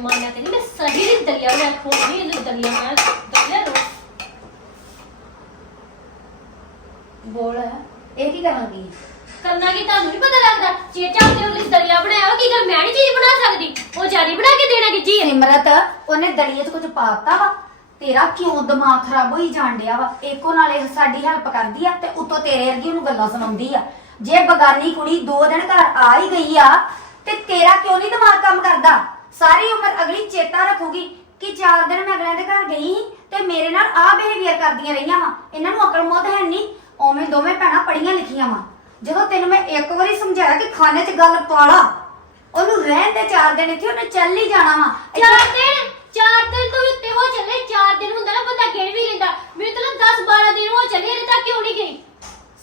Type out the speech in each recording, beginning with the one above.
ਮਾਰਨਾ ਤੇ ਨਹੀਂ ਮੈਂ ਸਹੀ ਨਹੀਂ ਦਲਿਆ ਮੈਂ ਖੋਣੀ ਇਹਨੂੰ ਦਲਿਆ ਮੈਂ ਦਲਿਆ ਰੋ ਬੋਲ ਇਹ ਕੀ ਕਰਾਂਗੀ? ਕਰਨਾ ਕੀ ਤੁਹਾਨੂੰ ਨਹੀਂ ਪਤਾ ਲੱਗਦਾ ਚੇਚਾ ਤੇ ਉਹਨੇ ਦਲਿਆ ਬਣਾਇਆ ਵਾ, ਕੀ ਗੱਲ ਮੈਂ ਨਹੀਂ ਚੀਜ਼ ਬਣਾ ਸਕਦੀ? ਉਹ ਜਾਰੀ ਬਣਾ ਕੇ ਦੇਣਾ ਕਿ ਜੀ? ਸਿਮਰਤ ਉਹਨੇ ਦਲੀਏ 'ਚ ਕੁਝ ਪਾਤਾ ਵਾ। ਤੇਰਾ ਕਿਉਂ ਦਿਮਾਗ ਖਰਾਬ ਹੋਈ ਜਾਣ ਡਿਆ ਵਾ? ਏਕੋ ਨਾਲੇ ਸਾਡੀ ਹੈਲਪ ਕਰਦੀ ਆ ਤੇ ਉੱਤੋਂ ਤੇਰੇ ਵਰਗੀ ਉਹਨੂੰ ਗੱਲਾਂ ਸੁਣਾਉਂਦੀ ਆ। ਜੇ ਬਗਾਨੀ ਕੁੜੀ ਦੋ ਦਿਨ ਘਰ ਆ ਹੀ ਗਈ ਆ ਤੇ ਤੇਰਾ ਕਿਉਂ ਨਹੀਂ ਦਿਮਾਗ ਕੰਮ ਕਰਦਾ? ਸਾਰੀ ਉਮਰ ਅਗਲੀ ਚੇਤਾ ਰੱਖੂਗੀ ਕਿ ਚਾਰ ਦਿਨ ਮੈਂ ਅਗਲਿਆਂ ਦੇ ਘਰ ਗਈ ਸੀ ਤੇ ਮੇਰੇ ਨਾਲ ਆ ਬਿਹੇਵੀਅਰ ਕਰਦੀਆਂ ਰਹੀਆਂ ਵਾ। ਇਹਨਾਂ ਨੂੰ ਅਕਲ ਮੋਦ ਹੈ ਨਹੀਂ। ਓਵੇਂ ਦੋਵੇਂ ਭੈਣਾਂ ਪੜੀਆਂ ਲਿਖੀਆਂ ਵਾ। ਜਦੋਂ ਤੈਨੂੰ ਮੈਂ ਇੱਕ ਵਾਰੀ ਸਮਝਾਇਆ ਕਿ ਖਾਣੇ 'ਚ ਗੱਲ ਪਾਲਾ ਉਹਨੂੰ ਰਹਿਣ ਦੇ ਚਾਰ ਦਿਨ ਇੱਥੇ ਉਹਨੇ ਚੱਲ ਹੀ ਜਾਣਾ ਵਾ। ਚਾਰ ਦਿਨ? ਚਾਰ ਦਿਨ ਤੋਂ ਵੀ ਉੱਤੇ ਹੋ ਚੱਲੇ। ਚਾਰ ਦਿਨ ਹੁੰਦਾ ਨਾ ਬੰਦਾ ਗਿਣ ਵੀ ਲੈਂਦਾ। ਮੈਨੂੰ ਤਾਂ 10 12 ਦਿਨ ਹੋ ਚੱਲੇ ਹਲੇ ਤੱਕ ਕਿਉਂ ਨਹੀਂ ਗਈ?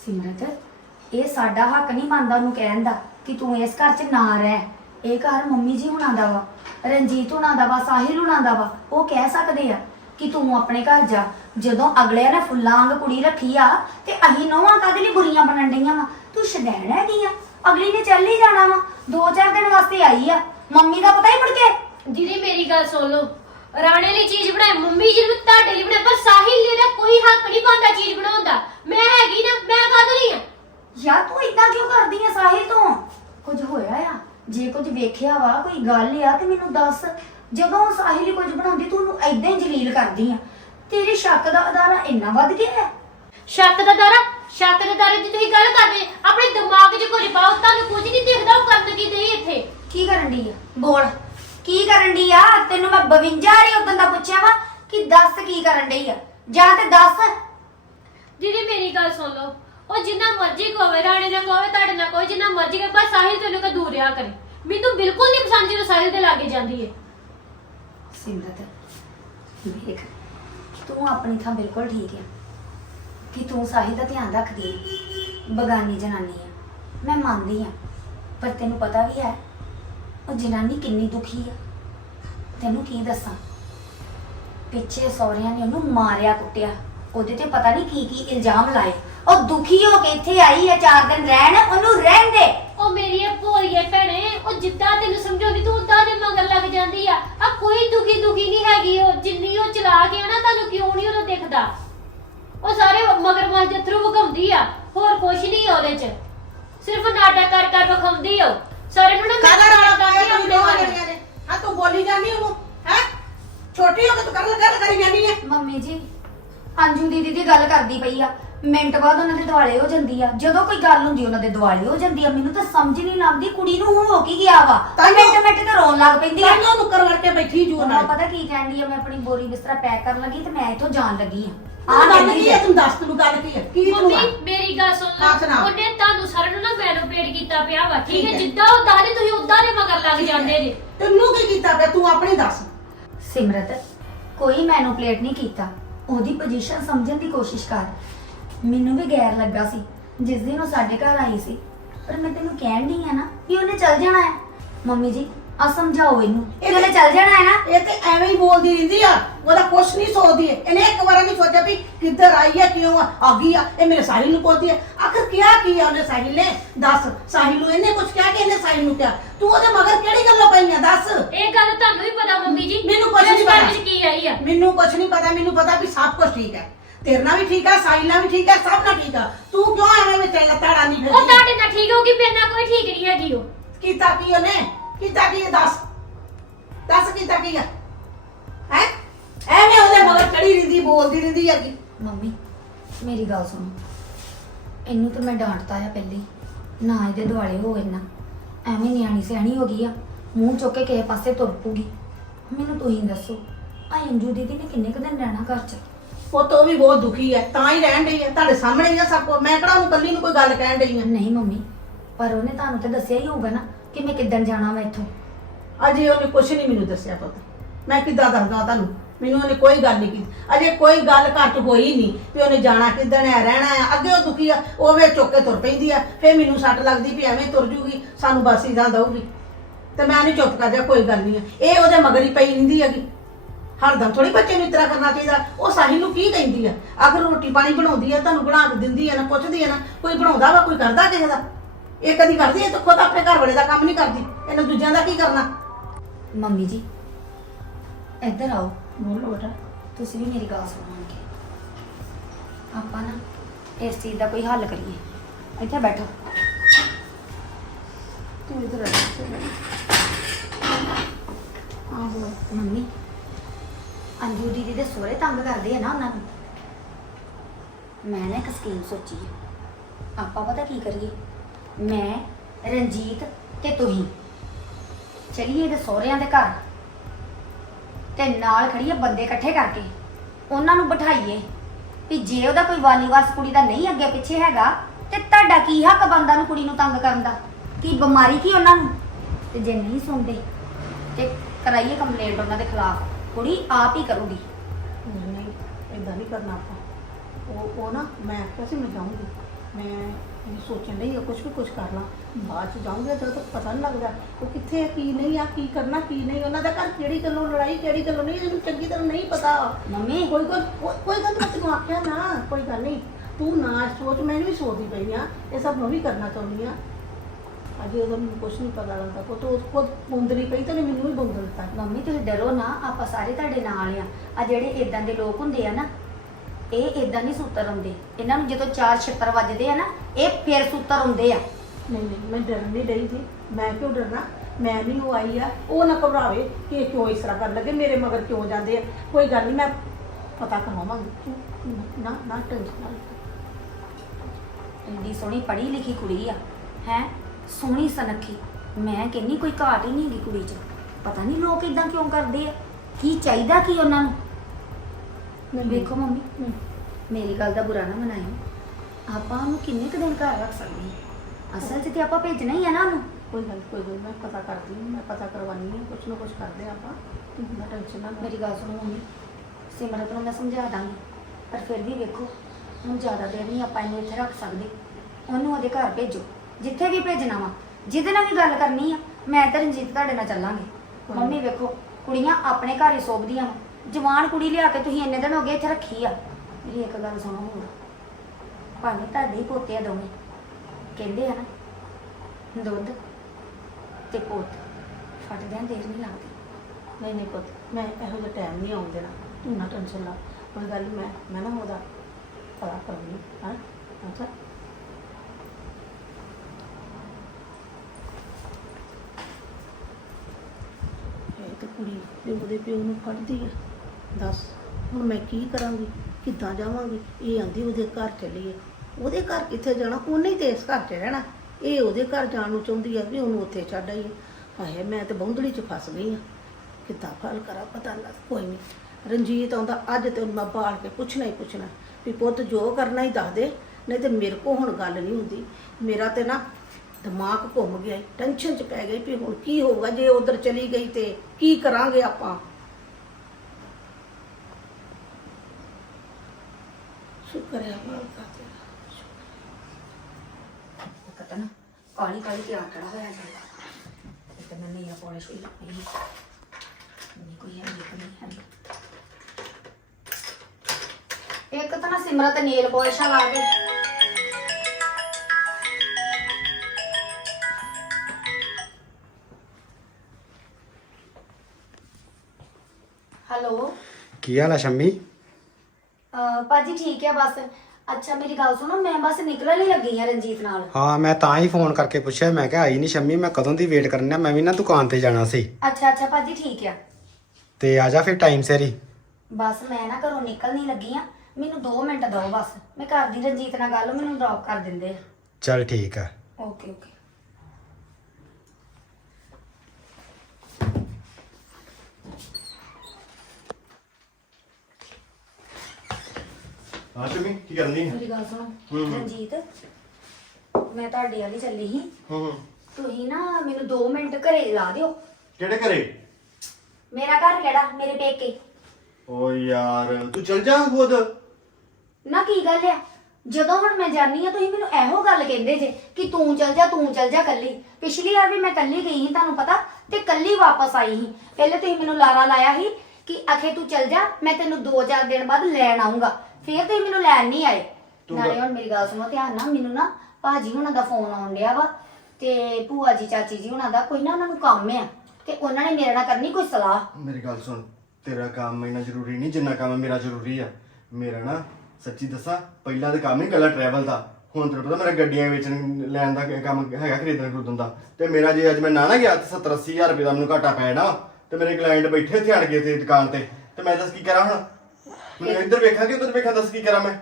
ਸਿਮਰਤ ਇਹ ਸਾਡਾ ਹੱਕ ਨਹੀਂ ਬਣਦਾ ਉਹਨੂੰ ਕਹਿਣ ਦਾ ਕਿ ਤੂੰ ਇਸ ਘਰ 'ਚ ਨਾ ਰਹਿ। ਇਹ ਘਰ ਮੰਮੀ ਜੀ ਹੁਣਾਂ ਦਾ ਵਾ। ਰਣਜੀਤ ਹੁਣਾਂ ਦਾ ਵਾ ਸਾਹਿਲ ਹੁਣਾਂ ਦਾ ਵਾ ਉਹ ਕਹਿ ਸਕਦੇ ਆ ਕਿ ਤੂੰ ਆਪਣੇ ਘਰ ਜਾ। ਜਦੋਂ ਅਗਲਿਆਂ ਨੇ ਫੁੱਲਾਂ ਵਾਂਗ ਕੁੜੀ ਰੱਖੀ ਆ ਤੇ ਅਹੀਂ ਨੋਹਾਂ ਕਾਦੇ ਲਈ ਬੁਰੀਆਂ ਬਣਨ ਡਈਆਂ ਵਾ? ਤੂੰ ਸ਼ਦੈਣ ਹੈਗੀ ਆ। ਅਗਲੀ ਨੇ ਚੱਲ ਹੀ ਜਾਣਾ ਵਾ। ਦੋ ਚਾਰ ਦਿਨ ਵਾਸਤੇ ਆਈ ਆ। ਮੰਮੀ ਦਾ ਪਤਾ ਹੀ ਮੁੜ ਕੇ? ਦੀਦੀ ਮੇਰੀ ਗੱਲ ਸੁਣ ਲਓ। ਰਾਣੇ ਲਈ ਚੀਜ਼ ਬਣਾਏ ਮੰਮੀ ਜੀ ਨੂੰ ਤੁਹਾਡੇ ਲਈ ਬਣਾਏ ਪਰ ਸਾਹਿਲ ਲਈ ਦਾ ਕੋਈ ਹੱਕ ਨਹੀਂ ਬਣਦਾ ਚੀਜ਼ ਬਣਾਉਣ ਦਾ। ਮੈਂ ਹੈਗੀ ਨਾ ਮੈਂ ਕਾਹਦੋਂ ਨਹੀਂ ਆ? ਯਾਰ ਤੂੰ ਇਦਾਂ ਕਿਉਂ ਕਰਦੀ ਆ ਸਾਹਿਲ ਤੋਂ? ਕੁਝ ਹੋਇਆ ਆ? ਜੇ ਕੁਝ ਵੇਖਿਆ ਵਾ ਕੋਈ ਗੱਲ ਆ ਤੇ ਮੈਨੂੰ ਦੱਸ। ਜਦੋਂ ਸਾਹਿਲ ਕੁਝ ਬਣਾਉਂਦੀ ਤੂੰ ਉਹਨੂੰ ਐਦਾਂ ਹੀ ਜਲੀਲ ਕਰਦੀ ਆ। ਤੇਰੇ ਸ਼ੱਕ ਦਾ ਅਦਾਰਾ ਇੰਨਾ ਵੱਧ ਗਿਆ ਹੈ? ਸ਼ੱਕ ਦਾ ਦਾਰਾ ਸ਼ੱਕ ਦੇ ਦਾਰੇ ਦੀ ਤੁਸੀਂ ਗੱਲ ਕਰਦੇ ਆਪਣੇ ਦਿਮਾਗ 'ਚ ਕੁਝ ਪਾਓ ਤੁਹਾਨੂੰ ਕੁਝ ਨਹੀਂ ਦਿਖਦਾ ਉਹ ਕਰਨ ਕੀ ਦਈ ਇੱਥੇ। ਕੀ ਕਰਨ ਦੀ ਆ? ਬੋਲ। ਕੀ ਕਰਨ ਦੀ ਆ? ਤੈਨੂੰ ਮੈਂ 52 ਵਾਰੀ ਉਦੋਂ ਦਾ ਪੁੱਛਿਆ ਵਾ ਕਿ ਦੱਸ ਕੀ ਕਰਨ ਡਈ ਆ? ਜਾਂ ਤੇ ਦੱਸ। ਦੀਦੀ ਮੇਰੀ ਗੱਲ ਸੁਣ ਲਓ। ਉਹ ਜਿੰਨਾ ਮਰਜ਼ੀ ਕੋਵੇ ਰਾਣੇ ਨਾਲ ਕੋਵੇ ਤੁਹਾਡੇ ਨਾਲ ਕੋਈ ਜਿੰਨਾ ਮਰਜ਼ੀ ਕਰੇ ਪਰ ਸਾਹਿਲ ਤੈਨੂੰ ਕਾ ਦੂਰ ਰਿਹਾ ਕਰੇ। ਮੈਨੂੰ ਬਿਲਕੁਲ ਨਹੀਂ ਪਸੰਦ ਜਦੋਂ ਸਾਹਿਲ ਦੇ ਲਾਗੇ ਜਾਂਦੀ ਏ। ਸਿਮਰਤ ਵੇਖ, ਤੂੰ ਆਪਣੀ ਥਾਂ ਬਿਲਕੁਲ ਠੀਕ ਆ ਕਿ ਤੂੰ ਸਾਹਿਲ ਦਾ ਧਿਆਨ ਰੱਖਦੀ ਆ ਬਗਾਨੀ ਜਨਾਨੀ ਆ ਮੈਂ ਮੰਨਦੀ ਹਾਂ ਪਰ ਤੈਨੂੰ ਪਤਾ ਵੀ ਹੈ, ਉਹ ਜਨਾਨੀ ਕਿੰਨੀ ਦੁਖੀ ਆ ਤੈਨੂੰ ਕੀ ਦੱਸਾਂ? ਪਿੱਛੇ ਸਹੁਰਿਆਂ ਨੇ ਉਹਨੂੰ ਮਾਰਿਆ ਕੁੱਟਿਆ। ਉਹਦੇ ਤੇ ਪਤਾ ਨਹੀਂ ਕੀ ਕੀ ਇਲਜ਼ਾਮ ਲਾਏ। ਉਹ ਦੁਖੀ ਹੋ ਕੇ ਇੱਥੇ ਆਈ ਹੈ ਚਾਰ ਦਿਨ ਰਹਿਣ ਉਹਨੂੰ ਰਹਿਣ ਦੇ। ਉਹ ਮੇਰੀ ਇਹ ਭੋਲੀਏ ਭੈਣੇ ਉਹ ਜਿੱਦਾਂ ਤੈਨੂੰ ਸਮਝਾਉਂਦੀ ਤੂੰ ਉਦਾਂ ਦੇ ਮਗਰ ਲੱਗ ਜਾਂਦੀ ਆ। ਆ ਕੋਈ ਦੁਖੀ ਦੁਖੀ ਨਹੀਂ ਹੈਗੀ ਉਹ ਜਿੰਨੀ ਉਹ ਚਲਾ ਕੇ ਆ ਨਾ ਤੁਹਾਨੂੰ ਕਿਉਂ ਨਹੀਂ ਉਹਨੂੰ ਦਿਖਦਾ? ਉਹ ਸਾਰੇ ਮਗਰ ਮੱਝ ਦੇ ਥਰੂ ਵਗਾਉਂਦੀ ਆ ਹੋਰ ਕੁਛ ਨਹੀਂ ਉਹਦੇ 'ਚ। ਸਿਰਫ ਨਾਟਕ ਕਰ ਕਰ ਵਿਖਾਉਂਦੀ ਆ ਉਹ। ਸਾਰੇ ਨੂੰ ਨਾ ਕਾਹਦਾ ਰੌਲਾ ਪਾਇਆ ਤੂੰ ਦੋਵਾਂ। ਜਣੀਆਂ ਨੇ ਹਾਂ ਤੂੰ ਬੋਲੀ ਜਾਂਦੀ ਉਹਨੂੰ ਹੈ? ਛੋਟੀ ਹੋ ਕੇ ਤੂੰ ਕਰ ਗੱਲ ਕਰੀ ਜਾਂਦੀ ਹੈ ਮੰਮੀ ਜੀ ਅੰਜੂ ਦੀਦੀ ਦੀ ਗੱਲ ਕਰਦੀ ਪਈ ਆ। ਮਿੰਟ ਬਾਅਦ ਉਹਨਾਂ ਦੇ ਦਿਵਾਲੇ ਹੋ ਜਾਂਦੀ ਆ। ਜਦੋਂ ਕੋਈ ਗੱਲ ਹੁੰਦੀ ਉਹਨਾਂ ਦੇ ਦਿਵਾਲੇ ਹੋ ਜਾਂਦੀ ਆ। ਮੈਨੂੰ ਤਾਂ ਸਮਝ ਨਹੀਂ ਲੱਗਦੀ ਕੁੜੀ ਨੂੰ ਹੋ ਕੀ ਗਿਆ ਵਾ। ਤਾਈਓ- ਮਿੰਟ ਮਿੰਟ ਤੇ ਰੋਣ ਲੱਗ ਪੈਂਦੀ ਆ। ਤਾਈਓ ਨੁੱਕਰ ਵੜ ਕੇ ਬੈਠੀ ਜੂ ਉਹਨਾਂ ਨਾਲ। ਪਤਾ ਕੀ ਕਹਿੰਦੀ ਆ ਮੈਂ ਆਪਣੀ ਬੋਰੀ ਬਿਸਤਰਾ ਪੈਕ ਕਰਨ ਲੱਗੀ ਤੇ ਮੈਂ ਇੱਥੋਂ ਜਾਣ ਲੱਗੀ ਆ। ਆ ਗੱਲ ਕੀ ਹੈ ਤੂੰ ਦੱਸ ਤੈਨੂੰ ਗੱਲ ਕੀ ਹੈ ਕੀ ਤੂੰ ਮੰਮੀ ਮੇਰੀ ਗੱਲ ਸੁਣ ਹਾਂ, ਸੁਣਾ। ਲਓ ਉਹਨੇ ਤੁਹਾਨੂੰ ਸਾਰਿਆਂ ਨੂੰ ਨਾ ਮੈਨੂਪਲੇਟ ਕੀਤਾ ਪਿਆ ਵਾ ਠੀਕ ਠੀਕ ਹੈ? ਹੈ। ਜਿੱਦਾਂ ਉਹ ਦਾਦੇ ਤੁਸੀਂ ਉਦਾਂ ਦੇ ਮਗਰ ਲੱਗ ਜਾਂਦੇ ਜੇ। ਤੈਨੂੰ ਕੀ ਕੀਤਾ ਪਿਆ? ਤੂੰ ਆਪਣੀ ਦੱਸ। ਸਿਮਰਤ ਕੋਈ ਮੈਨੂਪਲੇਟ ਨਹੀਂ ਕੀਤਾ। ਉਹਦੀ ਪੋਜੀਸ਼ਨ ਸਮਝਣ ਦੀ ਕੋਸ਼ਿਸ਼ ਕਰ। ਮੈਨੂੰ ਵੀ ਗੈਰ ਲੱਗਾ ਸੀ, ਜਿਸ ਦਿਨ ਉਹ ਸਾਡੇ ਘਰ ਆਈ ਸੀ। ਪਰ ਮੈਂ ਤੈਨੂੰ ਕਹਿਣ ਨਹੀਂ ਆ ਨਾ ਕਿ ਉਹਨੇ ਚੱਲ ਜਾਣਾ ਹੈ। ਮੰਮੀ ਜੀ ਆ ਸਮਝਾਓ ਇਹਨੂੰ। ਕਿ ਇਹ- ਉਹਨੇ ਚੱਲ ਜਾਣਾ ਹੈ ਨਾ? ਇਹ ਤੇ ਐਵੇਂ ਹੀ ਬੋਲਦੀ ਰਹਿੰਦੀ ਆ। ਉਹਦਾ ਕੁਛ ਨਹੀਂ ਸੋਚਦੀ। ਹੈ ਇਹਨੇ ਇੱਕ ਵਾਰ ਨਹੀਂ ਸੋਚਿਆ ਵੀ ਕਿੱਧਰ ਆਈ ਹੈ ਕਿਉਂ ਆ ਆ ਗਈ ਆ ਇਹ ਮੇਰੇ ਸਾਹਿਲ ਨੂੰ ਪੁੱਛਦੀ ਹੈ ਆਖਰ ਕਿਹਾ ਕੀ ਆ ਉਹਨੇ ਸਾਹਿਲ ਨੇ? ਦੱਸ ਸਾਹਿਲ ਨੂੰ ਇਹਨੇ ਕੁਛ ਕਿਹਾ ਕਿ ਇਹਨੇ ਸਾਹਿਲ ਨੂੰ ਕਿਹਾ? ਤੂੰ ਉਹਦੇ ਮਗਰ ਕਿਹੜੀ ਗੱਲਾਂ ਪਈਆਂ? ਦੱਸ। ਇਹ ਗੱਲ ਤੁਹਾਨੂੰ ਵੀ ਪਤਾ ਮੰਮੀ ਜੀ। ਮੈਨੂੰ ਕੁਛ ਇਸ ਨਹੀਂ ਘਰ ਪਤਾ। ਵਿੱਚ ਕੀ ਆਈ ਆ? ਮੈਨੂੰ ਕੁਛ ਨਹੀਂ ਪਤਾ। ਮੈਨੂੰ ਪਤਾ ਵੀ ਸਭ ਕੁਝ ਠੀਕ ਹੈ। ਤੇਰੇ ਨਾਲ ਵੀ ਠੀਕ ਹੈ ਸਾਹਿਲ ਨਾਲ ਵੀ ਠੀਕ ਹੈ ਸਭ ਨਾਲ ਠੀਕ ਆ। ਤੂੰ ਕਿਉਂ ਐਵੇਂ ਵਿੱਚ ਲੱਤਾੜਾ ਨਹੀਂ ਉਹ ਫਿਰਦੀ ਤੁਹਾਡੇ ਨਾਲ ਠੀਕ ਹੋਊਗੀ ਮੇਰੇ ਨਾਲ ਕੋਈ ਠੀਕ ਨਹੀਂ ਹੈਗੀ ਉਹ। ਕੀਤਾ ਕੀ ਉਹਨੇ? ਕੀਤਾ ਕੀ ਹੈ ਦੱਸ। ਦੱਸ ਕੀਤਾ ਕੀ ਹੈ? ਹੈ? ਐਵੇਂ ਉਹਦੇ ਮਗਰ ਚੜੀ ਰਹਿੰਦੀ ਬੋਲਦੀ ਰਹਿੰਦੀ ਹੈਗੀ। ਮੰਮੀ ਮੇਰੀ ਗੱਲ ਸੁਣੋ। ਇਹਨੂੰ ਤਾਂ ਮੈਂ ਡਾਂਟਤਾ ਆ ਪਹਿਲੇ। ਨਾ ਇਹਦੇ ਦੁਆਲੇ ਹੋ ਇੰਨਾ। ਐਵੇਂ ਨਿਆਣੀ ਸਿਆਣੀ ਹੋ ਗਈ ਆ। ਮੂੰਹ ਚੁੱਕ ਕੇ ਕਿਸੇ ਪਾਸੇ ਤੁਰ ਪੂਗੀ ਮੈਨੂੰ ਤੁਸੀਂ ਦੱਸੋ ਆ ਅੰਜੂ ਦੀਦੀ ਨੇ ਕਿੰਨੇ ਕੁ ਦਿਨ ਰਹਿਣਾ ਘਰ 'ਚ? ਉਹ ਤੋਂ ਵੀ ਬਹੁਤ ਦੁਖੀ ਹੈ ਤਾਂ ਹੀ ਰਹਿਣ ਡਈ ਹੈ ਤੁਹਾਡੇ ਸਾਹਮਣੇ ਹੀ ਆ ਸਭ ਕੁਝ ਮੈਂ ਕਿਹੜਾ ਉਹਨੂੰ ਕੱਲੀ ਨੂੰ ਕੋਈ ਗੱਲ ਕਹਿਣ ਡਈ ਹਾਂ ਨਹੀਂ ਮੰਮੀ ਪਰ ਉਹਨੇ ਤੁਹਾਨੂੰ ਤੇ ਦੱਸਿਆ ਹੀ ਹੋਊਗਾ ਨਾ। ਕਿ ਮੈਂ ਕਿੱਦਣ ਜਾਣਾ ਵਾ ਇੱਥੋਂ? ਅਜੇ ਉਹਨੇ ਕੁਛ ਨਹੀਂ ਮੈਨੂੰ ਦੱਸਿਆ ਪੁੱਤ। ਮੈਂ ਕਿੱਦਾਂ ਦੱਸਦਾ ਤੁਹਾਨੂੰ? ਮੈਨੂੰ ਉਹਨੇ ਕੋਈ ਗੱਲ ਨਹੀਂ ਕੀਤੀ। ਅਜੇ ਕੋਈ ਗੱਲ ਘੱਟ ਹੋਈ ਨਹੀਂ ਵੀ ਉਹਨੇ ਜਾਣਾ ਕਿੱਦਣ ਹੈ, ਰਹਿਣਾ ਹੈ। ਅੱਗੇ ਉਹ ਦੁਖੀ ਆ, ਉਹ ਵੇ ਚੁੱਕ ਕੇ ਤੁਰ ਪੈਂਦੀ ਆ। ਫੇਰ ਮੈਨੂੰ ਸੱਟ ਲੱਗਦੀ ਵੀ ਐਵੇਂ ਤੁਰ ਜੂਗੀ, ਸਾਨੂੰ ਬਸ ਇਦਾਂ ਦਊਗੀ। ਤੇ ਮੈਂ ਨਹੀਂ ਚੁੱਪ ਕਰ ਜਾ, ਕੋਈ ਗੱਲ ਨਹੀਂ ਇਹ ਉਹਦੇ ਮਗਰ ਹੀ ਪਈ ਰਹਿੰਦੀ ਹੈਗੀ। ਹਰਦਮ ਥੋੜੀ ਬੱਚੇ ਨੂੰ ਇਤਰਾ ਕਰਨਾ ਚਾਹੀਦਾ। ਉਹ ਸਾਹਿਲ ਨੂੰ ਕੀ ਕਹਿੰਦੀ ਆ? ਅਗਰ ਰੋਟੀ ਪਾਣੀ ਬਣਾਉਂਦੀ ਆ, ਤੁਹਾਨੂੰ ਬਣਾ ਕੇ ਦਿੰਦੀ ਆ ਨਾ, ਪੁੱਛਦੀ ਆ ਨਾ, ਕੋਈ ਬਣਾਉਂਦਾ ਵਾ, ਕੋਈ ਕਰਦਾ ਕਿਸੇ ਦਾ? ਇਹ ਕਦੀ ਕਰਦੀ ਹੈ? ਤਾਂ ਖੁਦ ਆਪਣੇ ਘਰ ਵਾਲੇ ਦਾ ਕੰਮ ਨਹੀਂ ਕਰਦੀ। ਇਹਨੂੰ ਦੂਜਿਆਂ ਦਾ ਕੀ ਕਰਨਾ? ਮੰਮੀ ਜੀ ਇੱਧਰ ਆਓ। ਬੋਲੋ ਬੇਟਾ। ਤੁਸੀਂ ਵੀ ਮੇਰੀ ਗੱਲ ਸੁਣੋ ਕੇ ਆਪਾਂ ਨਾ ਇਸ ਚੀਜ਼ ਦਾ ਕੋਈ ਹੱਲ ਕਰੀਏ। ਇੱਥੇ ਬੈਠੋ। ਤੂੰ ਇਧਰ ਆ ਆਹੋ ਮੰਮੀ ਅੰਜੂ ਦੀਦੀ ਦੇ ਸੋਹਰੇ ਤੰਗ ਕਰਦੇ ਆ ਨਾ ਉਹਨਾਂ ਨੂੰ। ਮੈਂ ਨਾ ਇੱਕ ਸਕੀਮ ਸੋਚੀ ਹੈ ਆਪਾਂ ਪਤਾ ਕੀ ਕਰੀਏ? ਮੈਂ, ਰਣਜੀਤ ਤੇ ਤੁਸੀਂ। ਚਲੀਏ ਇਹਦੇ ਸੋਹਰਿਆਂ ਦੇ ਘਰ ਤੇ ਨਾਲ ਖੜੀਏ ਬੰਦੇ ਇਕੱਠੇ ਕਰਕੇ। ਉਹਨਾਂ ਨੂੰ ਬਿਠਾਈਏ ਵੀ ਜੇ ਉਹਦਾ ਕੋਈ ਵਾਲੀਵਾਸ ਕੁੜੀ ਦਾ ਨਹੀਂ ਅੱਗੇ ਪਿੱਛੇ ਹੈਗਾ, ਤੇ ਤੁਹਾਡਾ ਕੀ ਹੱਕ ਬੰਦਾ ਨੂੰ ਕੁੜੀ ਨੂੰ ਤੰਗ ਕਰਨ ਦਾ? ਕੀ ਬਿਮਾਰੀ ਕੀ ਉਹਨਾਂ ਨੂੰ? ਤੇ ਜੇ ਨਹੀਂ ਸੁਣਦੇ, ਤੇ ਕਰਾਈਏ ਕੰਪਲੇਂਟ ਉਹਨਾਂ ਦੇ ਖਿਲਾਫ। ਕੁੜੀ ਆਪ ਹੀ ਕਰੂਗੀ। ਨਹੀਂ ਨਹੀਂ ਇਦਾਂ ਨਹੀਂ ਕਰਨਾ ਆਪਾਂ। ਉਹ ਉਹ ਨਾ, ਮੈਂ ਕਿਹਾ ਸੀ, ਮੈਂ ਜਾਊਂਗੀ। ਮੈਂ ਇਹ ਸੋਚਣ ਲਈ ਕੁਝ ਵੀ ਕੁਝ ਕਰ ਲਾਂ। ਬਾਅਦ ਚ ਜਾਊਂਗੀ ਜਦੋਂ ਤੱਕ ਪਤਾ ਨਹੀਂ ਲੱਗਦਾ ਉਹ ਕਿੱਥੇ ਹੈ, ਕੀ ਨਹੀਂ ਆ ਕੀ ਕਰਨਾ ਕੀ ਨਹੀਂ ਉਹਨਾਂ ਦਾ ਘਰ ਕਿਹੜੀ ਗੱਲੋਂ ਲੜਾਈ ਕਿਹੜੀ ਗੱਲੋਂ ਨਹੀਂ ਇਹਨੂੰ ਚੰਗੀ ਤਰ੍ਹਾਂ ਨਹੀਂ ਪਤਾ। ਮੰਮੀ। ਕੋਈ ਕੋਈ ਕੋਈ- ਗੱਲ ਮੈਂ ਤੈਨੂੰ ਆਖਿਆ ਨਾ ਕੋਈ ਗੱਲ ਨਹੀਂ। ਤੂੰ ਨਾ ਸੋਚ ਮੈਂ ਵੀ ਸੋਚਦੀ ਪਈ ਆ ਇਹ ਸਭ ਮੈਂ ਵੀ ਕਰਨਾ ਚਾਹੁੰਦੀ ਆ। ਅਜੇ ਉਹਦਾ ਮੈਨੂੰ ਕੁਝ ਨਹੀਂ ਪਤਾ ਲੱਗਦਾ। ਕੋ ਤੂੰ ਖੁਦ ਬੁੰਦਰੀ ਪਈ ਤੇ ਮੈਨੂੰ ਵੀ ਬੁੰਦ ਦਿੱਤਾ। ਮੰਮੀ ਤੁਸੀਂ ਡਰੋ ਨਾ ਆਪਾਂ ਸਾਰੇ ਤੁਹਾਡੇ ਨਾਲ ਆ। ਆ ਜਿਹੜੇ ਇਦਾਂ ਦੇ ਲੋਕ ਹੁੰਦੇ ਆ ਨਾ ਇਹ ਇਦਾਂ ਨਹੀਂ ਸੂਤਰ ਹੁੰਦੇ। ਇਹਨਾਂ ਨੂੰ ਜਦੋਂ ਚਾਰ ਛਿੱਤਰ ਵੱਜਦੇ ਆ ਨਾ ਇਹ ਫੇਰ ਸੂਤਰ ਹੁੰਦੇ ਆ। ਨਹੀਂ ਨਹੀਂ ਮੈਂ ਡਰਨ ਨਹੀਂ ਰਹੀ ਸੀ। ਮੈਂ ਕਿਉਂ ਡਰਨਾ? ਮੈਂ ਨਹੀਂ ਉਹ ਆਈ ਆ। ਉਹ ਨਾ ਘਬਰਾਵੇ ਕਿ ਇਹ ਕਿਉਂ ਇਸ ਤਰ੍ਹਾਂ ਕਰਨ ਲੱਗੇ ਮੇਰੇ ਮਗਰ ਕਿਉਂ ਜਾਂਦੇ ਆ। ਕੋਈ ਗੱਲ ਨਹੀਂ ਮੈਂ ਪਤਾ ਕਰਵਾਵਾਂਗੀ। ਤੂੰ ਨਾ ਨਾ ਟੈਨਸ਼ਨ ਨਾ ਲੈ। ਇੰਨੀ ਸੋਹਣੀ ਪੜ੍ਹੀ ਲਿਖੀ ਕੁੜੀ ਆ ਹੈ? ਸੋਹਣੀ ਸਨੱਖੀ। ਮੈਂ ਕਹਿੰਨੀ ਕੋਈ ਘਾਟ ਹੀ ਨਹੀਂ ਹੈਗੀ ਕੁੜੀ 'ਚ। ਪਤਾ ਨਹੀਂ ਲੋਕ ਇਦਾਂ ਕਿਉਂ ਕਰਦੇ ਆ? ਕੀ ਚਾਹੀਦਾ ਕੀ ਉਹਨਾਂ ਨੂੰ? ਵੇਖੋ ਮੰਮੀ। ਮੇਰੀ ਗੱਲ ਦਾ ਬੁਰਾ ਨਾ ਮਨਾਇਓ। ਆਪਾਂ ਉਹਨੂੰ ਕਿੰਨੇ ਕੁ ਦਿਨ ਘਰ ਰੱਖ ਸਕਦੇ ਹਾਂ? ਅਸਲ 'ਚ ਤੇ ਆਪਾਂ ਭੇਜਣਾ ਹੀ ਆ ਨਾ ਉਹਨੂੰ। ਕੋਈ ਗੱਲ ਕੋਈ ਗੱਲ ਮੈਂ ਪਤਾ ਕਰਦੀ ਹਾਂ ਮੈਂ ਪਤਾ ਕਰਵਾਨੀ ਹੈ ਕੁਛ ਨਾ ਕੁਛ ਕਰਦੇ ਹਾਂ ਆਪਾਂ। ਤੂੰ ਨਾ ਟੈਨਸ਼ਨ ਨਾ ਮੇਰੀ ਗੱਲ ਸੁਣੋ ਮੰਮੀ। ਸਿਮਰਤ ਨੂੰ ਮੈਂ ਸਮਝਾ ਦਾਂਗੀ ਪਰ ਫਿਰ ਵੀ ਵੇਖੋ ਹੁਣ ਜ਼ਿਆਦਾ ਦੇਰ ਨਹੀਂ ਆਪਾਂ ਇਹਨੂੰ ਇੱਥੇ ਰੱਖ ਸਕਦੇ। ਉਹਨੂੰ ਉਹਦੇ ਘਰ ਭੇਜੋ ਜਿੱਥੇ ਵੀ ਭੇਜਣਾ ਵਾ। ਜਿਹਦੇ ਨਾਲ ਵੀ ਗੱਲ ਕਰਨੀ ਆ ਮੈਂ ਤੇ ਰਣਜੀਤ ਤੁਹਾਡੇ ਨਾਲ ਚੱਲਾਂਗੇ। ਮੰਮੀ ਵੇਖੋ ਕੁੜੀਆਂ ਆਪਣੇ ਘਰ ਹੀ ਸੋਭਦੀਆਂ ਵਾ ਜਵਾਨ ਕੁੜੀ ਲਿਆ ਕੇ ਤੁਸੀਂ ਇੰਨੇ ਦਿਨ ਹੋ ਗਏ ਇੱਥੇ ਰੱਖੀ ਆ। ਮੇਰੀ ਇੱਕ ਗੱਲ ਸੁਣੋ ਹੋਰ ਭਾਵੇਂ ਤੁਹਾਡੇ ਹੀ ਪੋਤੇ ਆ ਦੋਵੇਂ। ਕਹਿੰਦੇ ਆ ਨਾ ਦੁੱਧ ਤੇ ਪੁੱਤ। ਫਟਦਿਆਂ ਦੇਰ ਨਹੀਂ ਲੱਗਦੀ। ਨਹੀਂ ਨਹੀਂ ਪੁੱਤ ਮੈਂ ਇਹੋ ਜਿਹਾ ਟਾਈਮ ਨਹੀਂ ਆਉਣ ਦੇਣਾ। ਤੂੰ ਨਾ ਟੈਨਸ਼ਨ ਲਾ। ਕੋਈ ਗੱਲ ਨੀ, ਮੈਂ ਮੈਂ ਨਾ ਉਹਦਾ ਪਤਾ ਕਰਾਂਗੀ ਹਾਂ? ਅੱਛਾ। ਇਹ ਤਾਂ ਕੁੜੀ ਪਿਓ ਦੇ ਪਿਓ ਨੂੰ ਫੜਦੀ ਆ। ਦੱਸ, ਹੁਣ ਮੈਂ ਕੀ ਕਰਾਂਗੀ? ਕਿੱਦਾਂ ਜਾਵਾਂਗੀ? ਇਹ ਆਂਦੀ ਉਹਦੇ ਘਰ ਚੱਲੀਏ ਉਹਦੇ ਘਰ ਕਿੱਥੇ ਜਾਣਾ? ਉਹਨੇ ਹੀ ਤੇ ਇਸ ਘਰ 'ਚ ਰਹਿਣਾ। ਇਹ ਉਹਦੇ ਘਰ ਜਾਣ ਨੂੰ ਚਾਹੁੰਦੀ ਆ ਵੀ ਉਹਨੂੰ ਉੱਥੇ ਛੱਡ ਆਈਏ। ਹਾਏ, ਮੈਂ ਤੇ ਬੌਂਦੜੀ 'ਚ ਫਸ ਗਈ ਆ। ਕਿੱਦਾਂ ਫਲ ਕਰਾਂ, ਪਤਾ ਲੱਗ ਕੋਈ ਨਹੀਂ ਰਣਜੀਤ ਆਉਂਦਾ, ਅੱਜ ਤੇ ਉਹਨੂੰ ਮੈਂ ਬਾਲ ਕੇ ਪੁੱਛਣਾ ਹੀ ਪੁੱਛਣਾ, ਵੀ ਪੁੱਤ ਜੋ ਕਰਨਾ ਹੀ ਦੱਸ ਦੇ, ਨਹੀਂ ਤੇ ਮੇਰੇ ਕੋ ਹੁਣ ਗੱਲ ਨਹੀਂ ਹੁੰਦੀ। ਮੇਰਾ ਤੇ ਨਾ ਦਿਮਾਗ ਘੁੰਮ ਗਿਆ, ਟੈਨਸ਼ਨ ਚ ਪੈ ਗਈ ਵੀ ਹੁਣ ਕੀ ਹੋਊਗਾ, ਜੇ ਉਧਰ ਚਲੀ ਗਈ ਤੇ ਕੀ ਕਰਾਂਗੇ ਆਪਾਂ? ਸ਼ੁਕਰ ਹੈ ਮਾਲਕਾ ਤੇਰਾ। ਪਤਾ ਨਾ ਕਾਲੀ ਕਾਲੀ ਤੇ ਆਟੜਾ ਹੋਇਆ ਜਾਂਦਾ ਤੇ ਮੈਂ ਨਹੀਂ ਪਾਲਿਸ਼ ਹੋਈ ਨਹੀਂ ਨਹੀਂ ਕੋਈ ਹੈ ਨਹੀਂ ਹੈ ਇੱਕ ਤਾਂ ਨਾ ਸਿਮਰਤ ਨੇਲ ਪਾਲਿਸ਼ਾਂ ਲਾ ਕੇ। ਹੈਲੋ? ਕੀ ਹਾਲ ਆ ਸ਼ੰਮੀ? ਅਹ ਭਾਜੀ ਠੀਕ ਹੈ ਬਸ। ਅੱਛਾ ਮੇਰੀ ਗੱਲ ਸੁਣੋ ਮੈਂ ਬਸ ਨਿਕਲਣ ਹੀ ਲੱਗੀ ਹਾਂ ਰਣਜੀਤ ਨਾਲ। ਹਾਂ ਮੈਂ ਤਾਂ ਹੀ ਫੋਨ ਕਰਕੇ ਪੁੱਛਿਆ ਮੈਂ ਕਿਹਾ ਆਈ ਨਹੀਂ ਸ਼ੰਮੀ ਮੈਂ ਕਦੋਂ ਦੀ ਵੇਟ ਕਰਨ ਮੈਂ ਵੀ ਨਾ ਦੁਕਾਨ ਤੇ ਜਾਣਾ ਸੀ। ਅੱਛਾ ਅੱਛਾ ਭਾਜੀ ਠੀਕ ਆ। ਤੇ ਆ ਜਾ ਫਿਰ ਟਾਈਮ ਸਿਰ। ਹੀ ਬਸ ਮੈਂ ਨਾ ਘਰੋਂ ਨਿਕਲ ਨਹੀਂ ਲੱਗੀ ਆ ਮੈਨੂੰ 2 ਮਿੰਟ ਦਿਓ ਬਸ। ਮੈਂ ਕਰਦੀ ਰਣਜੀਤ ਨਾਲ ਗੱਲ ਮੈਨੂੰ ਡ੍ਰੌਪ ਕਰ ਦਿੰਦੇ ਆ। ਚੱਲ ਠੀਕ ਆ। ਓਕੇ ਓਕੇ ਹਾਂ ਸ਼ਮੀ ਕੀ ਕਰਨੀ ਹੈ ਮੇਰੀ ਗੱਲ ਸੁਣੋ। ਹਮ। ਰਣਜੀਤ ਮੈਂ ਤੁਹਾਡੇ ਵਾਲੀ ਚੱਲੀ ਸੀ। ਹੂੰ ਹੂੰ। ਤੁਸੀਂ ਨਾ ਮੈਨੂੰ 2 ਮਿੰਟ ਘਰੇ ਲਾ ਦਿਓ। ਕਿਹੜੇ ਘਰੇ? ਮੇਰਾ ਘਰ ਕਿਹੜਾ? ਮੇਰੇ ਪੇਕੇ। ਓ ਯਾਰ ਤੂੰ ਚਲ ਜਾ ਖੁਦ। ਨਾ ਕੀ ਗੱਲ ਆ? ਜਦੋਂ ਹੁਣ ਮੈਂ ਜਾਨੀ ਆ ਤੁਸੀਂ ਮੈਨੂੰ ਇਹੋ ਗੱਲ ਕਹਿੰਦੇ ਜੇ ਕਿ ਤੂੰ ਚਲ ਜਾ ਤੂੰ ਚਲ ਜਾ ਕੱਲੀ ਪਿਛਲੀ ਵਾਰ ਵੀ ਮੈਂ ਕੱਲੀ ਗਈ ਸੀ ਤੁਹਾਨੂੰ ਪਤਾ ਤੇ ਕੱਲੀ ਵਾਪਸ ਆਈ ਸੀ। ਪਹਿਲੇ ਤੁਸੀਂ ਮੈਨੂੰ ਲਾਰਾ ਲਾਇਆ ਸੀ ਕਿ ਅਖੇ ਤੂੰ ਚਲ ਜਾ ਮੈਂ ਤੈਨੂੰ 2-4 ਦਿਨ ਬਾਅਦ ਲੈਣ ਆਉਂਗਾ ਫੇਰ ਤੁਸੀਂ ਮੈਨੂੰ ਲੈਣ ਨਹੀਂ ਆਏ। ਤੂੰ ਨਾਲੇ ਹੁਣ ਮੇਰੀ ਗੱਲ ਸੁਣੋ ਧਿਆਨ ਨਾਲ ਮੈਨੂੰ ਨਾ ਭਾਜੀ ਹੁਣਾਂ ਦਾ ਫੋਨ ਆਉਣ ਡਿਆ ਵਾ ਤੇ ਭੂਆ ਜੀ ਚਾਚੀ ਜੀ ਹੁਣਾਂ ਦਾ ਕੋਈ ਨਾ ਉਹਨਾਂ ਨੂੰ ਕੰਮ ਆ ਤੇ ਉਹਨਾਂ ਨੇ ਮੇਰੇ ਨਾਲ ਕਰਨੀ ਕੋਈ ਸਲਾਹ? ਮੇਰੀ ਗੱਲ ਸੁਣ ਤੇਰਾ ਕੰਮ ਇੰਨਾ ਜ਼ਰੂਰੀ ਨਹੀਂ ਜਿੰਨਾ ਕੰਮ ਮੇਰਾ ਜ਼ਰੂਰੀ ਆ। ਮੇਰਾ ਨਾ ਸੱਚੀ ਦੱਸਾਂ ਪਹਿਲਾਂ ਤਾਂ ਕੰਮ ਨਹੀਂ ਕੱਲਾ ਟਰੈਵਲ ਦਾ। ਹੁਣ ਤੈਨੂੰ ਪਤਾ ਮੇਰਾ ਗੱਡੀਆਂ ਵੇਚਣ ਲੈਣ ਦਾ ਕੰਮ ਹੈਗਾ ਖਰੀਦਣ ਖਰੀਦਣ ਦਾ। ਤੇ ਮੇਰਾ ਜੇ ਅੱਜ ਮੈਂ ਨਾ ਨਾ ਗਿਆ ਤੇ 70 80 ਹਜ਼ਾਰ ਰੁਪਏ ਦਾ ਮੈਨੂੰ ਘਾਟਾ ਪੈ ਜਾਣਾ ਤੇ ਮੇਰੇ ਕਲਾਇੰਟ ਬੈਠੇ ਇੱਥੇ ਆਣ ਕੇ ਤੇ ਦੁਕਾਨ ਤੇ। ਤੇ ਮੈਂ ਦੱਸ ਕੀ ਕਰਾਂ ਹੁਣ? ਮੈਨੂੰ ਇੱਧਰ ਵੇਖਾਂ ਕਿ ਉੱਧਰ ਵੇਖਾਂ ਦੱਸ ਕੀ ਕਰਾਂ ਮੈਂ?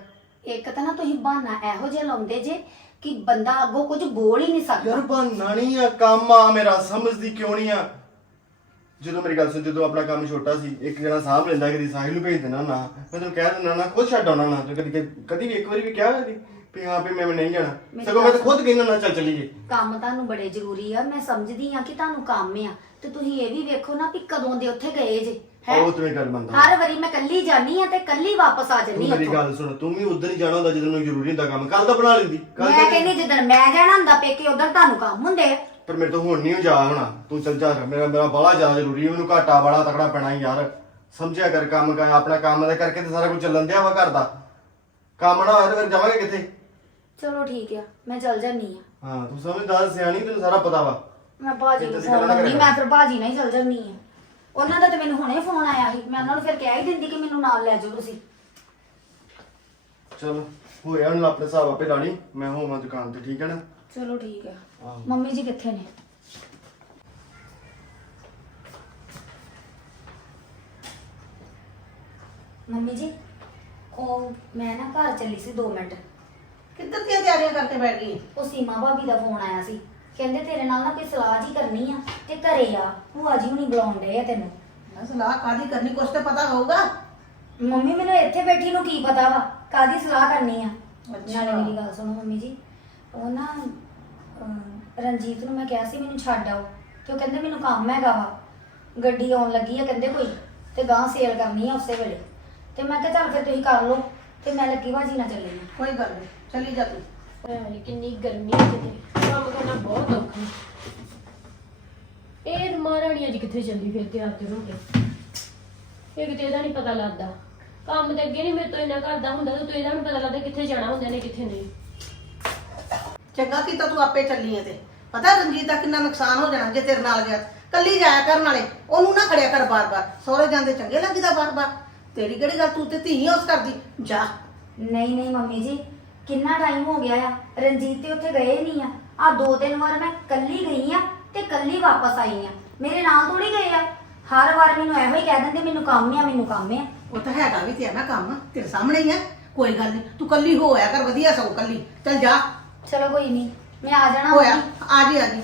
ਇੱਕ ਤਾਂ ਨਾ ਤੁਸੀਂ ਬਹਾਨਾ ਇਹੋ ਜਿਹਾ ਲਾਉਂਦੇ ਜੇ ਕਿ ਬੰਦਾ ਅੱਗੋਂ ਕੁਝ ਬੋਲ ਹੀ ਨਹੀਂ ਸਕਦਾ। ਯਾਰ ਬਹਾਨਾ ਨਹੀਂ ਆ ਕੰਮ ਆ ਮੇਰਾ ਸਮਝਦੀ ਕਿਉਂ ਨਹੀਂ ਆ? ਜਦੋਂ ਮੇਰੀ ਗੱਲ ਸੁਣ ਜਦੋਂ ਆਪਣਾ ਕੰਮ ਛੋਟਾ ਸੀ ਇੱਕ ਜਣਾ ਸਾਂਭ ਲੈਂਦਾ ਕਦੀ ਸਾਹਿਲ ਨੂੰ ਭੇਜ ਦੇਣਾ ਨਾ ਮੈਂ ਤੈਨੂੰ ਕਹਿ ਦਿੰਦਾ ਨਾ ਖੁਦ ਛੱਡ ਆਉਣਾ ਨਾ ਤੇ ਕਦੀ ਕਦੀ ਵੀ ਇੱਕ ਵਾਰੀ ਵੀ ਕਿਹਾ ਕਦੀ ਵੀ ਹਾਂ ਵੀ ਮੈਂ ਨਹੀਂ ਜਾਣਾ। ਮੇਰੀ ਸਗੋਂ ਮੈਂ ਤਾਂ ਖੁਦ ਕਹਿੰਦਾ ਨਾ ਚੱਲ ਚੱਲੀਏ। ਕੰਮ ਤੁਹਾਨੂੰ ਬੜੇ ਜ਼ਰੂਰੀ ਆ ਮੈਂ ਸਮਝਦੀ ਆ ਕਿ ਤੁਹਾਨੂੰ ਕੰਮ ਆ ਤੇ ਤੁਸੀਂ ਇਹ ਵੀ ਵੇਖੋ ਨਾ ਕਿ ਕਦੋਂ ਦੇ ਉੱਥੇ ਗਏ ਜੇ। ਹੈ। ਉਹ ਤੇ ਗੱਲ ਮੰਨਦਾ ਹਰ ਵਾਰੀ ਮੈਂ ਕੱਲੀ ਜਾਨੀ ਆ ਤੇ ਕੱਲੀ ਵਾਪਸ ਆ ਤੂੰ ਜੰਨੀ ਮੇਰੀ ਗੱਲ ਸੁਣ ਤੂੰ ਵੀ ਉਧਰ ਹੀ ਜਾਣਾ ਹੁੰਦਾ ਜਦੋਂ ਮੈਨੂੰ ਜ਼ਰੂਰੀ ਹੁੰਦਾ ਕੰਮ। ਕੱਲ ਤਾਂ ਬਣਾ ਲੈਂਦੀ ਮੈਂ ਕਹਿੰਦੀ ਜਦੋਂ ਮੈਂ ਜਾਣਾ ਹੁੰਦਾ ਪੇਕੇ ਉਧਰ ਤੁਹਾਨੂੰ ਕੰਮ ਹੁੰਦੇ ਆ। ਪਰ ਮੇਰੇ ਤੋਂ ਹੁਣ ਨਹੀਂ ਜਾ ਹੋਣਾ। ਤੂੰ ਚੱਲ ਜਾ ਮੇਰਾ ਮੇਰਾ ਬੜਾ ਜ਼ਿਆਦਾ ਜ਼ਰੂਰੀ ਹੈ ਮੈਨੂੰ ਘਾਟਾ ਬੜਾ ਤਕੜਾ ਪੈਣਾ ਯਾਰ। ਸਮਝਿਆ ਕਰ ਕੰਮ ਕਰ ਆਪਣਾ ਕੰਮ ਦਾ ਕਰਕੇ ਤੇ ਸਾਰਾ ਕੁਝ ਚੱਲਣ ਦਿਆ ਵਾ ਘਰ ਦਾ। ਕੰਮ ਨਾ ਹੋਇਆ ਤੇ ਫਿਰ ਜਾਵਾਂਗੇ ਕਿੱਥੇ? ਚਲੋ ਠੀਕ ਆ ਮੈਂ ਚੱਲ ਜਾਨੀ ਆ ਹਾਂ ਤੂੰ ਸਮਝਦਾਰ ਸਿਆਣੀ ਤੈਨੂੰ ਸਾਰਾ ਪਤਾ ਵਾ। ਮੈਂ ਬਾਜੀ ਇਹ ਨੂੰ ਤੁਸੀਂ ਫੋਨ ਨਾ ਮੈਂ ਫਿਰ ਬਾਜੀ ਨਾਲ ਹੀ ਚੱਲ ਜਾਨੀ ਆ ਉਹਨਾਂ ਦਾ ਤੇ ਮੈਨੂੰ ਹੁਣੇ ਫੋਨ ਆਇਆ ਸੀ। ਮੈਂ ਉਹਨਾਂ ਨੂੰ ਫਿਰ ਕਹਿ ਹੀ ਦਿੰਦੀ ਕਿ ਮੈਨੂੰ ਨਾਲ ਲੈ ਜਾਓ ਤੁਸੀਂ। ਚਲ ਹੋਇਆ ਹੁਣ ਆਪਣੇ ਹਿਸਾਬ ਆਪੇ ਲਾਣੀ ਮੈਂ ਹੋਵਾਂ ਦੁਕਾਨ ਤੇ ਠੀਕ ਹੈ ਨਾ? ਚਲੋ ਠੀਕ ਆ ਆਹੋ। ਮੰਮੀ ਜੀ ਕਿੱਥੇ ਨੇ? ਮੰਮੀ ਜੀ ਉਹ ਮੈਂ ਨਾ ਘਰ ਚੱਲੀ ਸੀ 2 ਮਿੰਟ। ਕਿੱਧਰ ਦੀਆਂ ਤਿਆਰੀਆਂ ਕਰਕੇ ਬੈਠ ਗਈ? ਉਹ ਸੀਮਾ ਭਾਬੀ ਦਾ ਫੋਨ ਆਇਆ ਸੀ। ਕਹਿੰਦੇ ਤੇਰੇ ਨਾਲ ਨਾ ਕੋਈ ਸਲਾਹ ਜੀ ਕਰਨੀ ਆ ਤੇ ਘਰੇ ਆ। ਭੂਆ ਜੀ ਹੁਣੀ ਬੁਲਾਉਣ ਡਏ ਆ ਤੈਨੂੰ। ਮੈਂ ਸਲਾਹ ਕਾਦੀ ਕਰਨੀ ਕੁਛ ਤੇ ਪਤਾ ਹੋਊਗਾ। ਮੰਮੀ ਮੈਨੂੰ ਇੱਥੇ ਬੈਠੀ ਨੂੰ ਕੀ ਪਤਾ ਵਾ? ਕਾਦੀ ਸਲਾਹ ਕਰਨੀ ਆ? ਅੱਛਾ। ਨਾਲੇ ਮੇਰੀ ਗੱਲ ਸੁਣੋ ਮੰਮੀ ਜੀ। ਉਹ ਨਾ ਅਮ, ਰਣਜੀਤ ਨੂੰ ਮੈਂ ਕਿਹਾ ਸੀ ਮੈਨੂੰ ਛੱਡ ਆਓ। ਤੇ ਉਹ ਕਹਿੰਦੇ ਮੈਨੂੰ ਕੰਮ ਹੈਗਾ ਵਾ। ਗੱਡੀ ਆਉਣ ਲੱਗੀ ਆ ਕਹਿੰਦੇ ਕੋਈ ਤੇ ਗਾਂ ਸੇਲ ਕਰਨੀ ਆ ਉਸੇ ਵੇਲੇ। ਤੇ ਮੈਂ ਕਿਹਾ ਚੱਲ ਫਿਰ ਤੁਸੀਂ ਕਰ ਲਓ ਤੇ ਮੈਂ ਲੱਗੀ ਬਾਜੀ ਨਾਲ ਚੱਲੀ ਆ। ਕੋਈ ਗੱਲ ਨਹੀਂ ਚਲੀ ਜਾ ਤੂੰ। ਭੈਣ ਕਿੰਨੀ ਗਰਮੀ ਹੈ ਕਿਤੇ। ਕੰਮ ਕਰਨਾ ਬਹੁਤ ਔਖਾ। ਇਹ ਮਹਾਰਾਣੀ ਅੱਜ ਕਿੱਥੇ ਚੱਲੀ ਫਿਰ ਤਿਆਰ ਤੇ ਹੋ ਕੇ ਇਹ ਕਿਤੇ ਇਹਦਾ ਨਹੀਂ ਪਤਾ ਲੱਗਦਾ। ਕੰਮ ਤੇ ਅੱਗੇ ਨਹੀਂ ਮੇਰੇ ਤੋਂ ਇੰਨਾ ਕਰਦਾ ਹੁੰਦਾ ਤੇ ਤੂੰ ਇਹਦਾ ਨਹੀਂ ਪਤਾ ਲੱਗਦਾ ਕਿੱਥੇ ਜਾਣਾ ਹੁੰਦਾ ਨੇ ਕਿੱਥੇ ਨਹੀਂ। ਚੰਗਾ ਕੀਤਾ ਤੂੰ ਆਪੇ ਚੱਲੀ ਤੇ। ਪਤਾ ਰਣਜੀਤ ਦਾ ਕਿੰਨਾ ਨੁਕਸਾਨ ਹੋ ਜਾਣਾ ਜੇ ਤੇਰੇ ਨਾਲ ਗਿਆ। ਕੱਲੀ ਜਾਇਆ ਕਰਨ ਵਾਲੇ ਉਹਨੂੰ ਨਾ ਖੜਿਆ ਕਰ ਬਾਰ-ਬਾਰ। ਸਹੁਰੇ ਜਾਂਦੇ ਚੰਗੇ ਲੱਗਦਾ ਬਾਰ-ਬਾਰ। ਤੇਰੀ ਕਿਹੜੀ ਗੱਲ ਤੂੰ ਤੇ ਧੀ ਉਸ ਕਰਦੀ ਜਾ। ਨਹੀਂ ਨਹੀਂ ਮੰਮੀ ਜੀ ਕਿੰਨਾ ਟਾਈਮ ਹੋ ਗਿਆ ਆ? ਰਣਜੀਤ ਤੇ ਉੱਥੇ ਗਏ ਨਹੀਂ ਆ। ਆ ਦੋ ਤਿੰਨ ਵਾਰ ਮੈਂ ਕੱਲੀ ਗਈ ਆ। ਤੇ ਕੱਲੀ ਵਾਪਸ ਆਈ ਆ। ਮੇਰੇ ਨਾਲ ਥੋੜੀ ਗਏ ਆ। ਹਰ ਵਾਰ ਮੈਨੂੰ ਇਹੋ ਹੀ ਕਹਿ ਦਿੰਦੇ ਮੈਨੂੰ ਕੰਮ ਆ ਮੈਨੂੰ ਕੰਮ ਆ। ਉਹ ਤਾਂ ਹੈਗਾ ਵੀ ਤੇ ਆ ਨਾ ਕੰਮ ਤੇਰੇ ਸਾਹਮਣੇ ਹੀ ਆ। ਕੋਈ ਗੱਲ ਨਹੀਂ ਤੂੰ ਕੱਲੀ ਹੋਇਆ ਕਰ ਵਧੀਆ ਸਗੋਂ ਕੱਲੀ ਚੱਲ ਜਾ। ਚਲੋ ਕੋਈ ਨਹੀਂ ਮੈਂ ਆ ਜਾਣਾ ਹੋਇਆ। ਆ ਜੀ ਆ ਜੀ।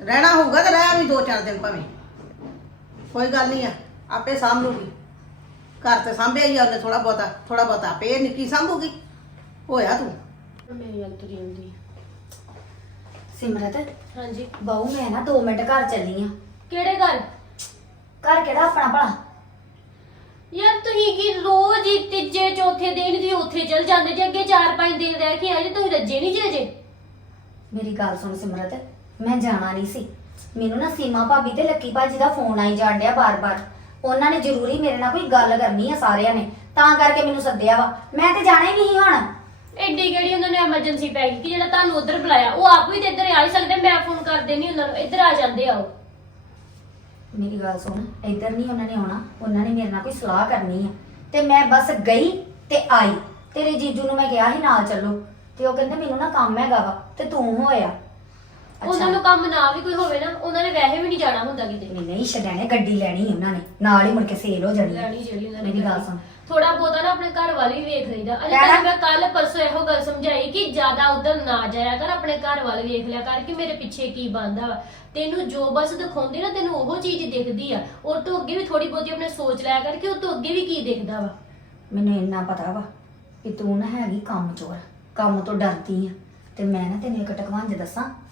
ਰਹਿਣਾ ਹੋਊਗਾ ਤੇ ਰਹਿ ਵੀ ਦੋ ਚਾਰ ਦਿਨ ਭਾਵੇਂ। ਕੋਈ ਗੱਲ ਨਹੀਂ ਆ ਆਪੇ ਸਾਂਭ ਲੂਗੀ ਘਰ ਤੇ ਸਾਂਭਿਆ ਹੀ ਆ ਉਹਨੇ ਥੋੜਾ ਬਹੁਤਾ ਥੋੜਾ ਬਹੁਤਾ ਆਪੇ ਇਹ ਨਿੱਕੀ ਸਾਂਭੂਗੀ। ਹੋਇਆ ਤੂੰ। ਮੇਰੀ ਗੱਲ ਤੁਰੀ ਆਉਂਦੀ ਸਿਮਰਤ? ਹਾਂਜੀ। ਬਾਹੂ ਮੈਂ ਨਾ 2 ਮਿੰਟ ਘਰ ਚੱਲੀ ਆ। ਕਿਹੜੇ ਘਰ? ਘਰ ਕਿਹੜਾ ਆਪਣਾ ਭਲਾ? ਯਾਰ ਤੁਸੀਂ ਕੀ ਰੋਜ਼ ਹੀ ਤੀਜੇ ਚੌਥੇ ਦਿਨ ਦੀ ਉੱਥੇ ਚਲ ਜਾਂਦੇ ਜੇ ਅੱਗੇ 4-5 ਦਿਨ ਰਹਿ ਕੇ ਆਏ ਜੇ ਤੁਸੀਂ ਰੱਜੇ ਨਹੀਂ ਜੇ ਜੇ ਮੇਰੀ ਗੱਲ ਸੁਣ ਸਿਮਰਤ ਮੈਂ ਜਾਣਾ ਨਹੀਂ ਸੀ। ਮੈਨੂੰ ਨਾ ਸੀਮਾ ਭਾਬੀ ਤੇ ਲੱਕੀ ਭਾਜੀ ਦਾ ਫੋਨ ਆਈ ਜਾਣ ਡਿਆ ਬਾਰ-ਬਾਰ। ਉਹਨਾਂ ਨੇ ਜ਼ਰੂਰੀ ਮੇਰੇ ਨਾਲ ਕੋਈ ਗੱਲ ਕਰਨੀ ਆ ਸਾਰਿਆਂ ਨੇ। ਤਾਂ ਕਰਕੇ ਮੈਨੂੰ ਸੱਦਿਆ ਵਾ। ਮੈਂ ਤੇ ਜਾਣਾ ਹੀ ਨਹੀਂ ਹੁਣ। ਐਡੀ ਕਿਹੜੀ ਉਹਨਾਂ ਨੇ ਐਮਰਜੈਂਸੀ ਪੈ ਗਈ ਕਿ ਜਿਹੜਾ ਤੁਹਾਨੂੰ ਉਧਰ ਬੁਲਾਇਆ, ਉਹ ਆਪ ਵੀ ਤੇ ਇੱਧਰ ਆ ਹੀ ਸਕਦੇ, ਮੈਂ ਫੋਨ ਕਰ ਦੇਣੀ ਉਹਨਾਂ ਨੂੰ, ਇੱਧਰ ਆ ਜਾਂਦੇ ਆ ਉਹ। ਮੇਰੀ ਗੱਲ ਸੁਣ, ਇੱਧਰ ਨਹੀਂ ਉਹਨਾਂ ਨੇ ਆਉਣਾ, ਉਹਨਾਂ ਨੇ ਮੇਰੇ ਨਾਲ ਕੋਈ ਸਲਾਹ ਕਰਨੀ ਆ। ਤੇ ਮੈਂ ਬਸ ਗਈ ਤੇ ਆਈ। ਤੇਰੇ ਜੀਜੂ ਨੂੰ ਮੈਂ ਕਿਹਾ ਸੀ, ਨਾਲ ਚੱਲੋ। ਤੇ ਉਹ ਕਹਿੰਦੇ, ਮੈਨੂੰ ਨਾ ਕੰਮ ਹੈਗਾ ਵਾ, ਤੇ ਤੂੰ ਹੋਇਆ ਉਹਨਾਂ ਨੂੰ ਕੰਮ ਨਾ ਵੀ ਕੋਈ ਹੋਵੇ ਨਾ ਉਹਨਾਂ ਨੇ ਵੈਸੇ ਵੀ ਨਹੀਂ ਜਾਣਾ ਹੁੰਦਾ ਕਿਤੇ। ਨਹੀਂ ਨਹੀਂ ਛੱਡਣੇ ਗੱਡੀ ਲੈਣੀ ਉਹਨਾਂ ਨੇ। ਨਾਲ ਹੀ ਮੁੜ ਕੇ ਸੇਲ ਹੋ ਜਾਣੀ ਆ। ਲੈਣੀ ਜਿਹੜੀ ਉਹਨਾਂ ਨੇ ਮੇਰੀ ਗੱਲ ਸੁਣ। ਥੋੜਾ ਬਹੁਤਾ ਨਾ ਆਪਣੇ ਘਰ ਵਾਲੇ ਵੀ ਵੇਖ ਲਈਦਾ। ਅਜੇ ਤੱਕ ਮੈਂ ਕੱਲ ਪਰਸੋਂ ਇਹੋ ਗੱਲ ਸਮਝਾਈ ਕਿ ਜ਼ਿਆਦਾ ਉਧਰ ਨਾ ਜਾਇਆ ਕਰ ਆਪਣੇ ਘਰ ਵਾਲੇ ਵੇਖ ਲਿਆ ਕਰ ਕਿ ਮੇਰੇ ਪਿੱਛੇ ਕੀ ਬੰਦਾ ਵਾ। ਤੈਨੂੰ ਜੋ ਬਸ ਦਿਖਾਉਂਦੇ ਨਾ ਤੈਨੂੰ ਉਹ ਚੀਜ਼ ਦਿਖਦੀ ਆ। ਔਰ ਤੋਂ ਅੱਗੇ ਵੀ ਥੋੜੀ ਬਹੁਤੀ ਆਪਣੇ ਸੋਚ ਲਿਆ ਕਰ ਕਿ ਉਹ ਤੋਂ ਅੱਗੇ ਵੀ ਕੀ ਦਿਖਦਾ ਵਾ। ਮੈਨੂੰ ਇੰਨਾ ਪਤਾ ਵਾ ਕਿ ਤੂੰ ਨਾ ਹੈਗੀ ਕੰਮ ਚੋਰ। ਕੰਮ ਤੋਂ ਡਰਦੀ ਆ। ਤੇ ਮੈਂ ਨਾ ਤੈਨੂੰ ਇੱਕ ਟਕਵਾਂਜ ਦੱਸਾਂ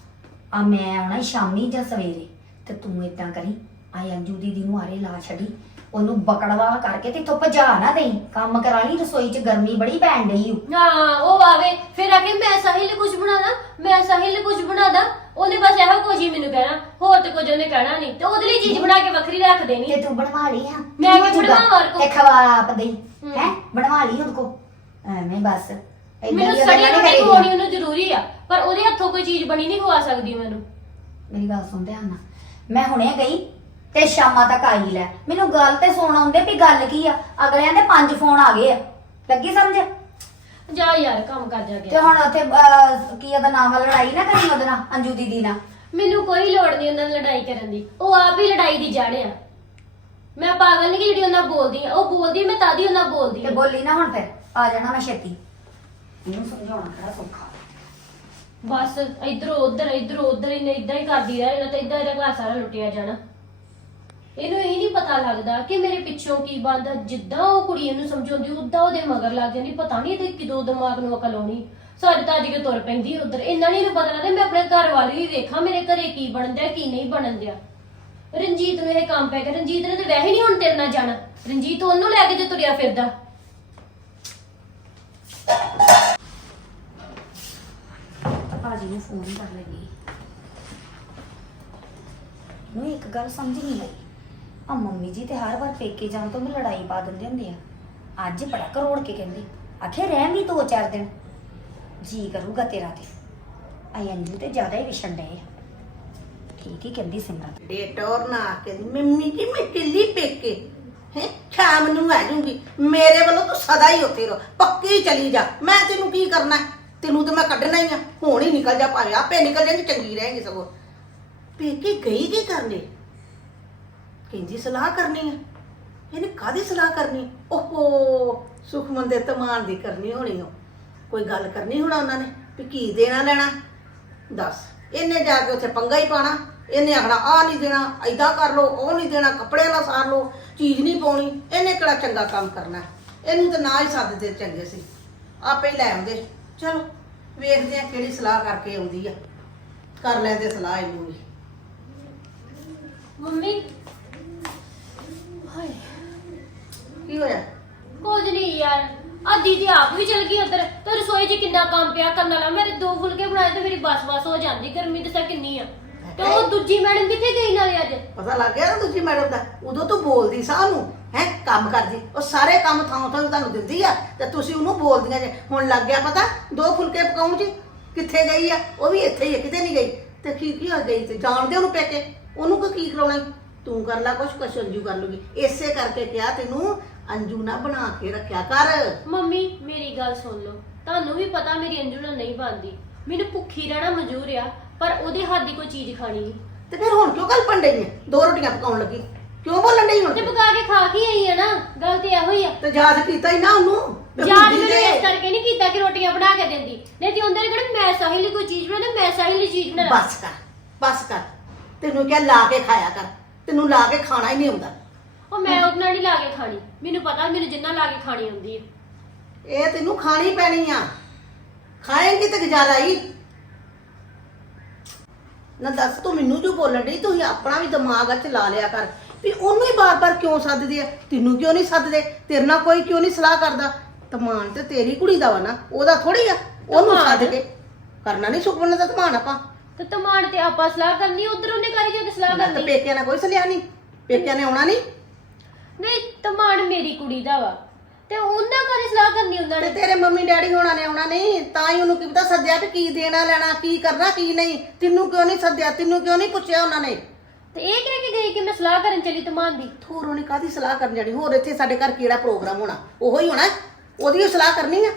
ਆ ਮੈਂ ਆਉਣਾ ਸ਼ਾਮੀ ਜਾਂ ਸਵੇਰੇ। ਤੇ ਤੂੰ ਇਦਾਂ ਕਰੀ ਆ ਅੰਜੂ ਦੀਦੀ ਨੂੰ ਆਰੇ ਲਾ ਛੜੀ ਉਹਨੂੰ ਬਕੜਵਾ ਕਰਕੇ ਤੇ ਇੱਥੋਂ ਭਜਾ ਨਾ ਦੇਈ। ਕੰਮ ਕਰਾ ਲਈ ਰਸੋਈ 'ਚ ਗਰਮੀ ਬੜੀ ਪੈਣ ਡਈ ਓ। ਹਾਂ ਉਹ ਆਵੇ ਫਿਰ ਆ ਕੇ ਮੈਂ ਸਾਹਿਲ ਲਈ ਕੁਝ ਬਣਾਦਾ ਮੈਂ ਸਾਹਿਲ ਲਈ ਕੁਝ ਬਣਾਦਾ ਉਹਨੇ ਬਸ ਇਹੋ ਕੁਝ ਹੀ ਮੈਨੂੰ ਕਹਿਣਾ। ਹੋਰ ਤੇ ਕੁਝ ਉਹਨੇ ਕਹਿਣਾ ਨਹੀਂ। ਤੇ ਉਹਦੇ ਲਈ ਚੀਜ਼ ਬਣਾ ਕੇ ਵੱਖਰੀ ਰੱਖ ਦੇਣੀ। ਤੇ ਤੂੰ ਬਣਵਾ ਲਈ ਆ। ਮੈਂ ਕੀ ਹੋ ਕੀ ਜਾਊਗਾ? ਬਣਵਾਵਾਂ ਔਰ ਕੋ? ਤੇ ਖਵਾ ਆਪ ਦੇਈ। ਹੂੰ। ਬਣਵਾ ਲਈ ਉਹਦੇ ਕੋ ਐਵੇਂ ਬਸ। ਮੈਨੂੰ ਸੜੀ ਨੀ ਰੋਟੀ। ਖਵਾਉਣੀ ਉਹਨੂੰ ਜ਼ਰੂਰੀ ਆ। ਪਰ ਉਹਦੇ ਹੱਥੋਂ ਕੋਈ ਚੀਜ਼ ਬਣੀ ਨਹੀਂ ਖਵਾ ਸਕਦੀ ਮੈਨੂੰ। ਮੇਰੀ ਗੱਲ ਸੁਣ ਧਿਆਨ ਨਾਲ। ਮੈਂ ਹੁਣੇ ਗਈ ਤੇ ਸ਼ਾਮਾਂ ਤੱਕ ਆਈ ਲੈ। ਮੈਨੂੰ ਗੱਲ ਤੇ ਸੁਣ ਆਉਂਦੇ ਵੀ ਗੱਲ ਕੀ ਆ? ਅਗਲਿਆਂ ਦੇ ਪੰਜ ਫੋਨ ਆ ਗਏ ਆ। ਲੱਗੀ ਸਮਝ? ਜਾ ਯਾਰ ਕੰਮ ਕਰ ਜਾ ਤੇ ਕੇ ਹੁਣ ਉੱਥੇ ਅਹ, ਕੀ ਉਹਦਾ ਨਾਮ ਆ, ਲੜਾਈ ਨਾ ਕਰੀ ਉਹਦੇ ਨਾਲ ਅੰਜੂ ਦੀਦੀ ਨਾਲ? ਮੈਨੂੰ ਕੋਈ ਲੋੜ ਨਹੀਂ ਉਹਨਾਂ ਨਾਲ ਲੜਾਈ ਕਰਨ ਦੀ। ਉਹ ਆਪ ਹੀ ਲੜਾਈ ਦੀ ਜੜ ਆ। ਮੈਂ ਪਾਗਲ ਨਹੀਂ ਕਿ ਜਿਹੜੀ ਉਹਨਾਂ ਬੋਲਦੀ ਆ। ਉਹ ਬੋਲਦੀ ਮੈਂ ਤਾਦੀ ਉਹਨਾਂ ਨਾਲ ਬੋਲਦੀ ਤੇ ਆ। ਬੋਲੀ ਨਾ ਹੁਣ ਫਿਰ। ਆ ਜਾਣਾ ਮੈਂ ਛੇਤੀ। ਇਹਨੂੰ ਸਮਝਾਉਣਾ ਕਿਹੜਾ ਸੌਖਾ। ਬਸ ਇਧਰੋਂ ਉਧਰ ਇਧਰੋਂ ਉਧਰ ਹੀ ਇਦਾਂ ਹੀ ਕਰਦੀ ਰਹੇ ਨਾ ਤਾਂ ਇਦਾਂ ਇਹਦਾ ਘਰ ਸਾਰਾ ਲੁੱਟਿਆ ਜਾਣਾ। ਇਹਨੂੰ ਇਹ ਨਹੀਂ ਪਤਾ ਲੱਗਦਾ ਕਿ ਮੇਰੇ ਪਿੱਛੋਂ ਕੀ ਬੰਦਾ ਜਿੱਦਾਂ ਉਹ ਕੁੜੀ ਇਹਨੂੰ ਸਮਝਾਉਂਦੀ, ਉਦਾਂ ਉਹਦੇ ਮਗਰ ਲੱਗ ਜਾਂਦੀ। ਪਤਾ ਨਹੀਂ ਤੇ ਕਿਦੋਂ ਦਿਮਾਗ ਨੂੰ ਅਕਲ ਆਉਣੀ। ਸਾਡੇ ਤਾਂ ਅੱਜ ਕੇ ਤੁਰ ਪੈਂਦੀ ਉਧਰ। ਇਹਨਾਂ ਨਹੀਂ ਇਹਨੂੰ ਪਤਾ ਲੱਗਦਾ, ਮੈਂ ਆਪਣੇ ਘਰ ਵਾਲੀ ਹੀ ਵੇਖਾਂ, ਮੇਰੇ ਘਰੇ ਕੀ ਬਣਨ ਦਿਆ ਕੀ ਨਹੀਂ ਬਣਨ ਦਿਆ ਰਣਜੀਤ ਨੂੰ ਇਹ ਕੰਮ ਪੈ ਗਿਆ। ਰਣਜੀਤ ਨੇ ਤਾਂ ਵੈਸੇ ਨਹੀਂ ਹੁਣ ਤੇਰੇ ਨਾਲ ਜਾਣਾ। ਰਣਜੀਤ ਉਹਨੂੰ ਲੈ ਕੇ ਜੇ ਤੁਰਿਆ ਫਿਰਦਾ। ਭਾਜੀ ਨੂੰ ਫੋਨ ਕਰ ਲੱਗੀ ਨੂੰ ਇੱਕ ਗੱਲ ਸਮਝ ਨਹੀਂ ਆਈ। ਆ ਮੰਮੀ ਜੀ ਤੇ ਹਰ ਵਾਰ ਪੇਕੇ ਜਾਣ ਤੋਂ ਵੀ ਲੜਾਈ ਪਾ ਦਿੰਦੇ ਹੁੰਦੇ ਆ। ਅੱਜ ਬੜਾ ਕਰੋੜ ਕੇ ਕਹਿੰਦੇ, ਆਖੇ ਰਹਿਣ ਵੀ ਦੋ ਚਾਰ ਦਿਨ। ਜੀ ਕਰੂਗਾ ਤੇਰਾ ਤੇ। ਆਈ ਅੰਜੂ ਤੇ ਜ਼ਿਆਦਾ ਹੀ ਵਿਛਣ ਡਏ ਆ। ਠੀਕ ਹੀ ਕਹਿੰਦੀ ਸਿਮਰਨ। ਡੇਟੋਰ ਨਾ ਆ ਕੇ ਮੰਮੀ ਜੀ, ਮੈਂ ਦਿੱਲੀ ਪੇਕੇ। ਹੈ, ਸ਼ਾਮ ਨੂੰ ਆ ਜਾਊਂਗੀ ਮੇਰੇ ਵੱਲੋਂ ਤੂੰ ਸਦਾ ਹੀ ਉੱਥੇ ਰਹੋ। ਪੱਕੀ ਚਲੀ ਜਾ। ਮੈਂ ਤੈਨੂੰ ਕੀ ਕਰਨਾ ਹੈ? ਤੈਨੂੰ ਤੇ ਮੈਂ ਕੱਢਣਾ ਹੀ ਆ। ਹੁਣ ਹੀ ਨਿਕਲ ਜਾ ਭਾਵੇਂ ਆਪੇ ਨਿਕਲ ਜਾਏਗੀ, ਚੰਗੀ ਰਹੇਗੀ ਸਗੋਂ। ਪੇਕੇ ਗਈ ਕੀ ਕਰਨੇ ਕਹਿੰਦੀ, ਸਲਾਹ ਕਰਨੀ ਆ। ਇਹਨੇ ਕਾਦੀ ਸਲਾਹ ਕਰਨੀ? ਓਹੋ, ਸੁਖਮਨ ਦੇ ਤਮਾਨ ਦੀ ਕਰਨੀ ਹੋਣੀ ਓ ਕੋਈ ਗੱਲ ਕਰਨੀ ਹੋਣਾ ਉਹਨਾਂ ਨੇ, ਵੀ ਕੀ ਦੇਣਾ ਲੈਣਾ? ਦੱਸ, ਇਹਨੇ ਜਾ ਕੇ ਉੱਥੇ ਪੰਗਾ ਹੀ ਪਾਣਾ। ਇਹਨੇ ਆਖਣਾ ਆ ਨਹੀਂ ਦੇਣਾ ਐਦਾਂ ਕਰ ਲੋ ਉਹ ਨਹੀਂ ਦੇਣਾ ਕੱਪੜੇ ਨਾਲ ਸਾਰ ਲੋ ਚੀਜ਼ ਨਹੀਂ ਪਾਉਣੀ। ਇਹਨੇ ਕਿਹੜਾ ਚੰਗਾ ਕੰਮ ਕਰਨਾ? ਇਹਨੂੰ ਤਾਂ ਨਾ ਹੀ ਸੱਦਦੇ ਚੰਗੇ ਸੀ। ਆਪੇ ਹੀ ਲੈ ਆਉਂਦੇ। ਚਲੋ ਵੇਖਦੇ ਆ ਕਿਹੜੀ ਸਲਾਹ ਕਰਕੇ ਆਉਂਦੀ ਆ। ਕਰ ਲੈਂਦੇ ਸਲਾਹ ਇਹਨੂੰ ਵੀ। ਮੰਮੀ। ਹਾਏ। ਕੀ ਹੋਇਆ? ਕੁਝ ਨਹੀਂ ਯਾਰ। ਆ ਦੀਦੀ ਆਪ ਵੀ ਚਲ ਗਈ ਉਧਰ। ਤੇ ਰਸੋਈ 'ਚ ਕਿੰਨਾ ਕੰਮ ਪਿਆ ਕਰਨ ਵਾਲਾ ਮੇਰੇ ਦੋ ਫੁਲਕੇ ਬਣਾਏ ਤੇ ਮੇਰੀ ਬਸ ਬਸ ਹੋ ਜਾਂਦੀ। ਗਰਮੀ ਤੇ ਤਾਂ ਕਿੰਨੀ ਆ। ਤੇ ਉਹ ਦੂਜੀ ਮੈਡਮ ਕਿੱਥੇ ਗਈ ਨਾਲੇ ਅੱਜ? ਪਤਾ ਲੱਗ ਗਿਆ ਨਾ ਦੂਜੀ ਮੈਡਮ ਦਾ? ਉਦੋਂ ਤੂੰ ਬੋਲਦੀ ਸਾਂ ਉਹਨੂੰ ਹੈ ਕੰਮ ਕਰਦੀ ਉਹ ਸਾਰੇ ਕੰਮ ਥਾਂ ਥਾਂ ਤੁਹਾਨੂੰ ਦਿੰਦੀ ਆ ਤੇ ਤੁਸੀਂ ਉਹਨੂੰ ਬੋਲਦੀਆਂ ਜੇ। ਹੁਣ ਲੱਗ ਗਿਆ ਪਤਾ ਦੋ ਫੁਲਕੇ ਪਕਾਉਣ ਜੀ। ਕਿੱਥੇ ਗਈ ਆ? ਉਹ ਵੀ ਇੱਥੇ ਹੀ ਆ ਕਿਤੇ ਨਹੀਂ ਗਈ। ਤੇ ਕੀ ਕੀ ਹੋ ਗਈ ਤੇ ਜਾਣਦੇ ਉਹਨੂੰ ਪੇਕੇ? ਉਹਨੂੰ ਕੋਈ ਕੀ ਕਰਾਉਣਾ ਈ? ਤੂੰ ਕਰ ਲੈ ਕੁਛ ਕੁਛ ਅੰਜੂ ਕਰ ਲੂਗੀ। ਇਸੇ ਕਰਕੇ ਕਿਹਾ ਤੈਨੂੰ ਅੰਜੂ ਨਾ ਬਣਾ ਕੇ ਰੱਖਿਆ ਕਰ। ਮੰਮੀ ਮੇਰੀ ਗੱਲ ਸੁਣ ਲਓ। ਤੁਹਾਨੂੰ ਵੀ ਪਤਾ ਮੇਰੀ ਅੰਜੂ ਨਾਲ ਨਹੀਂ ਬਣਦੀ। ਮੈਨੂੰ ਭੁੱਖੀ ਰਹਿਣਾ ਮਨਜ਼ੂਰ ਆ। ਪਰ ਉਹਦੇ ਹੱਥ ਦੀ ਕੋਈ ਚੀਜ਼ ਖਾਣੀ ਨਹੀਂ ਤੇ ਫਿਰ ਹੁਣ ਕਿਉਂ ਗੱਲ ਪੰਡੇ ਨੇ? ਦੋ ਰੋਟੀਆਂ ਪਕਾਉਣ ਲੱਗੀ। ਕਿਉਂ ਬੋਲਣ ਡਈ ਹੁਣ? ਤੇ ਪਕਾ ਕੇ ਖਾ ਕੇ ਆਈ ਆ ਨਾ ਗੱਲ ਤੇ ਇਹੋ ਹੀ ਆ। ਤੇ ਯਾਦ ਕੀਤਾ ਹੀ ਨਾ ਉਹਨੂੰ? ਤੇ ਹੁੰਦੀ ਮੈਨੂੰ ਤੇ- ਇਸ ਕਰਕੇ ਨਹੀਂ ਕੀਤਾ ਕਿ ਰੋਟੀਆਂ ਬਣਾ ਕੇ ਦਿੰਦੀ। ਨਹੀਂ ਤੇ ਉਹਨਾਂ ਨੇ ਕਿਹੜਾ ਮੈਂ ਸਾਹਿਲ ਲਈ ਕੋਈ ਚੀਜ਼ ਬਣਾਉਣਾ ਮੈਂ ਸਾਹਿਲ ਲਈ ਚੀਜ਼ ਬਣਾ ਬਸ ਕਰ ਬਸ ਕਰ। ਤੈਨੂੰ ਕਿਹਾ ਲਾ ਕੇ ਖਾਇਆ ਕਰ। ਤੈਨੂੰ ਲਾ ਕੇ ਖਾਣਾ ਹੀ ਨਹੀਂ ਆਉਂਦਾ। ਉਹ ਮੈਂ ਉਹਦੇ ਨਾਲ ਨਹੀਂ ਲਾ ਕੇ ਖਾਣੀ। ਮੈਨੂੰ ਪਤਾ ਮੈਨੂੰ ਜਿੰਨਾ ਲਾ ਕੇ ਖਾਣੀ ਆਉਂਦੀ ਹੈ ਇਹ ਤੈਨੂੰ ਖਾਣੀ ਪੈਣੀ ਆ। ਖਾਏਂਗੀ ਤੇ ਗੁਜ਼ਾਰਾ ਹੀ। ਨਾ ਦੱਸ ਤੂੰ ਮੈਨੂੰ ਜੋ ਬੋਲਣ ਡਈ ਤੂੰ ਆਪਣਾ ਵੀ ਦਿਮਾਗ ਆ ਚ ਲਾ ਲਿਆ ਕਰ। ਵੀ ਉਹਨੂੰ ਹੀ ਬਾਰ-ਬਾਰ ਕਿਉਂ ਸੱਦਦੇ ਆ? ਤੈਨੂੰ ਕਿਉਂ ਨਹੀਂ ਸੱਦਦੇ? ਤੇਰੇ ਨਾਲ ਕੋਈ ਕਿਉਂ ਨਹੀਂ ਸਲਾਹ ਕਰਦਾ? ਤਮਾਨ ਤੇ ਤੇਰੀ ਕੁੜੀ ਦਾ ਵਾ ਨਾ ਉਹਦਾ ਥੋੜੀ ਆ। ਉਹਨੂੰ? ਸੱਦ ਕੇ। ਕਰਨਾ ਨਹੀਂ ਸੁਪਨੇ ਦਾ ਤਮਾਨ ਆਪਾਂ। ਤੇ ਤਮਾਨ ਤੇ ਆਪਾਂ ਸਲਾਹ ਕਰਨੀ ਉਧਰ ਉਹਨੇ ਕਰੀ ਜਾ ਕੇ ਸਲਾਹ ਤੇ ਕਰਨੀ? ਪੇਕਿਆਂ ਨਾਲ ਕੋਈ ਸਲਿਆ ਨਹੀਂ ਪੇਕਿਆਂ ਨੇ ਆਉਣਾ ਨਹੀਂ ਨਹੀਂ ਤਮਾਨ ਮੇਰੀ ਕੁੜੀ ਦਾ ਵਾ। ਤੇ ਉਹਨਾਂ ਕਰੀ ਸਲਾਹ ਕਰਨੀ ਉਹਨਾਂ ਤੇ ਨੇ ਤੇਰੇ ਮੰਮੀ ਡੈਡੀ ਹੋਣਾ ਨੇ ਆਉਣਾ ਨਹੀਂ ਤਾਂ ਹੀ ਉਹਨੂੰ ਕੀ ਪਤਾ ਸੱਦਿਆ ਵੀ ਕੀ ਦੇਣਾ ਲੈਣਾ ਕੀ ਕਰਨਾ ਕੀ ਨਹੀਂ। ਤੈਨੂੰ ਕਿਉਂ ਨਹੀਂ ਸੱਦਿਆ ਤੈਨੂੰ ਕਿਉਂ ਨਹੀਂ ਪੁੱਛਿਆ ਉਹਨਾਂ ਨੇ? ਤੇ ਇਹ ਕਹਿ ਕੇ ਗਈ ਕਿ ਮੈਂ ਸਲਾਹ ਕਰਨ ਚਲੀ ਤਮਾਨ ਦੀ। ਹੋਰ ਉਹਨੇ ਕਾਦੀ ਸਲਾਹ ਕਰਨ ਜਾਣੀ? ਹੋਰ ਇੱਥੇ ਸਾਡੇ ਘਰ ਕਿਹੜਾ ਪ੍ਰੋਗਰਾਮ ਹੋਣਾ? ਉਹੋ ਹੀ ਹੋਣਾ? ਉਹਦੀ ਹੀ ਸਲਾਹ ਕਰਨੀ ਆ?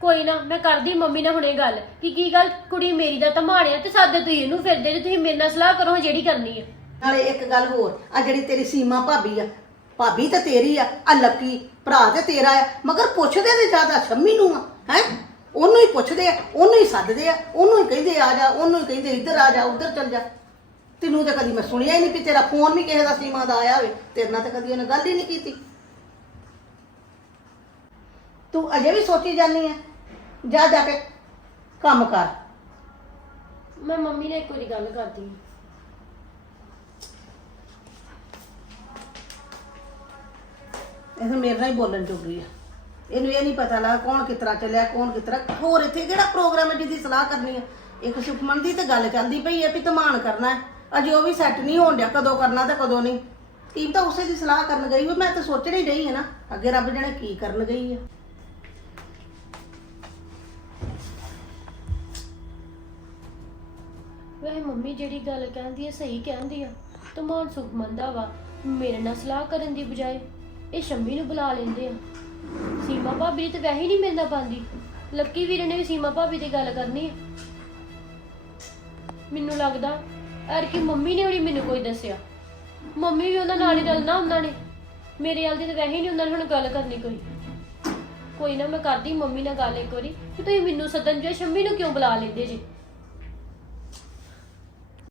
ਕੋਈ ਨਾ ਮੈਂ ਕਰਦੀ ਮੰਮੀ ਨਾਲ ਹੁਣੇ ਗੱਲ ਕਿ ਕੀ ਗੱਲ ਕੁੜੀ ਮੇਰੀ ਦਾ ਧਮਾੜਿਆ ਤੇ ਸਾਦੇ ਤੁਸੀਂ ਇਹਨੂੰ ਫਿਰਦੇ ਜੇ ਤੁਸੀਂ ਮੇਰੇ ਨਾਲ ਸਲਾਹ ਕਰੋ ਜਿਹੜੀ ਕਰਨੀ ਹੈ ਨਾਲੇ ਇੱਕ ਗੱਲ ਹੋਰ ਆ ਜਿਹੜੀ ਤੇਰੀ ਸੀਮਾ ਭਾਬੀ ਆ ਭਾਬੀ ਤਾਂ ਤੇਰੀ ਆ ਆ ਲੱਕੀ, ਭਰਾ ਤੇ ਤੇਰਾ ਆ, ਮਗਰ ਪੁੱਛਦੇ ਤੇ ਜ਼ਿਆਦਾ ਸ਼ੰਮੀ ਨੂੰ ਆ, ਹੈ? ਉਹਨੂੰ ਹੀ ਪੁੱਛਦੇ ਆ, ਉਹਨੂੰ ਹੀ ਸੱਦਦੇ ਆ, ਉਹਨੂੰ ਹੀ ਕਹਿੰਦੇ ਆ ਜਾ, ਉਹਨੂੰ ਹੀ ਕਹਿੰਦੇ ਇੱਧਰ ਆ ਜਾ, ਉੱਧਰ ਚੱਲ ਜਾ। ਤੈਨੂੰ ਤਾਂ ਕਦੀ ਮੈਂ ਸੁਣਿਆ ਹੀ ਨਹੀਂ ਕਿ ਤੇਰਾ ਫੋਨ ਵੀ ਕਿਸੇ ਦਾ ਸੀਮਾ ਦਾ ਆਇਆ ਹੋਵੇ, ਤੇਰੇ ਨਾਲ ਤਾਂ ਕਦੀ ਉਹਨੇ ਗੱਲ ਹੀ ਨਹੀਂ ਕੀਤੀ। ਤੂੰ ਅਜੇ ਵੀ ਸੋਚੀ ਜਾਂਦੀ ਆ, ਜਾ ਜਾ ਕੇ ਕੰਮ ਕਰ। ਮੈਂ ਮੰਮੀ ਨਾਲ ਇੱਕ ਵਾਰੀ ਗੱਲ ਕਰਦੀ। ਹਾਂ ਇਹ ਤਾਂ ਮੇਰੇ ਨਾਲ ਹੀ ਬੋਲਣ ਜੋਗੀ ਆ। ਇਹਨੂੰ ਇਹ ਨਹੀਂ ਪਤਾ ਲੱਗਾ ਕੌਣ ਕਿਤਰਾ ਚੱਲਿਆ, ਕੌਣ ਕਿਤਰਾ ਹੋਰ ਇੱਥੇ ਕਿਹੜਾ ਪ੍ਰੋਗਰਾਮ ਹੈ ਜਿਹਦੀ ਸਲਾਹ ਕਰਨੀ ਹੈ ਇੱਕ ਸੁਖਮਨ ਦੀ ਤੇ ਗੱਲ ਚੱਲਦੀ ਪਈ ਹੈ ਵੀ ਧਮਾਨ ਕਰਨਾ ਹੈ। ਅਜੇ ਉਹ ਵੀ ਸੈੱਟ ਨਹੀਂ ਹੋਣ ਡਿਆ, ਕਦੋਂ ਕਰਨਾ ਤੇ ਕਦੋਂ ਨਹੀਂ। ਕੀ ਤਾਂ ਉਸੇ ਦੀ ਸਲਾਹ ਕਰਨ ਗਈ ਹੋਈ, ਮੈਂ ਤਾਂ ਸੋਚਣ ਹੀ ਰਹੀ ਹੈ ਨਾ, ਅੱਗੇ ਰੱਬ ਜਾਣੇ ਕੀ ਕਰਨ ਗਈ ਹੈ ਵੈਸੇ ਮੰਮੀ ਜਿਹੜੀ ਗੱਲ ਕਹਿੰਦੀ ਹੈ ਸਹੀ ਕਹਿੰਦੀ ਆ। ਤਮਾਨ ਸੁਖਮਨ ਦਾ ਵਾ। ਮੇਰੇ ਨਾਲ ਸਲਾਹ ਕਰਨ ਦੀ ਬਜਾਏ ਇਹ ਸ਼ੰਮੀ ਨੂੰ ਬੁਲਾ ਲੈਂਦੇ ਆ। ਸੀਮਾ ਭਾਬੀ ਦੀ ਤਾਂ ਵੈਸੇ ਹੀ ਨਹੀਂ ਮਿਲਦਾ ਪਾਉਂਦੀ। ਲੱਕੀ ਵੀਰੇ ਨੇ ਵੀ ਸੀਮਾ ਭਾਬੀ ਦੀ ਗੱਲ ਕਰਨੀ ਹੈ ਮੈਨੂੰ ਲੱਗਦਾ ਐਰ ਕਿ ਮੰਮੀ ਨੇ ਵੀ ਮੈਨੂੰ ਕੋਈ ਦੱਸਿਆ। ਮੰਮੀ ਵੀ ਉਹਨਾਂ ਨਾਲ ਹੀ ਰਲਣਾ ਉਹਨਾਂ ਨੇ। ਮੇਰੇ ਵੱਲ ਦੀ ਤਾਂ ਵੈਸੇ ਹੀ ਨਹੀਂ ਉਹਨਾਂ ਨੇ ਹੁਣ ਗੱਲ ਕਰਨੀ ਕੋਈ। ਕੋਈ ਨਾ ਮੈਂ ਕਰਦੀ ਮੰਮੀ ਨਾਲ ਗੱਲ ਇੱਕ ਵਾਰੀ। ਕਿ ਤੁਸੀਂ ਮੈਨੂੰ ਸੱਦਣ ਜੋ ਸ਼ੰਮੀ ਨੂੰ ਕਿਉਂ ਬੁਲਾ ਲੈਂਦੇ ਜੀ?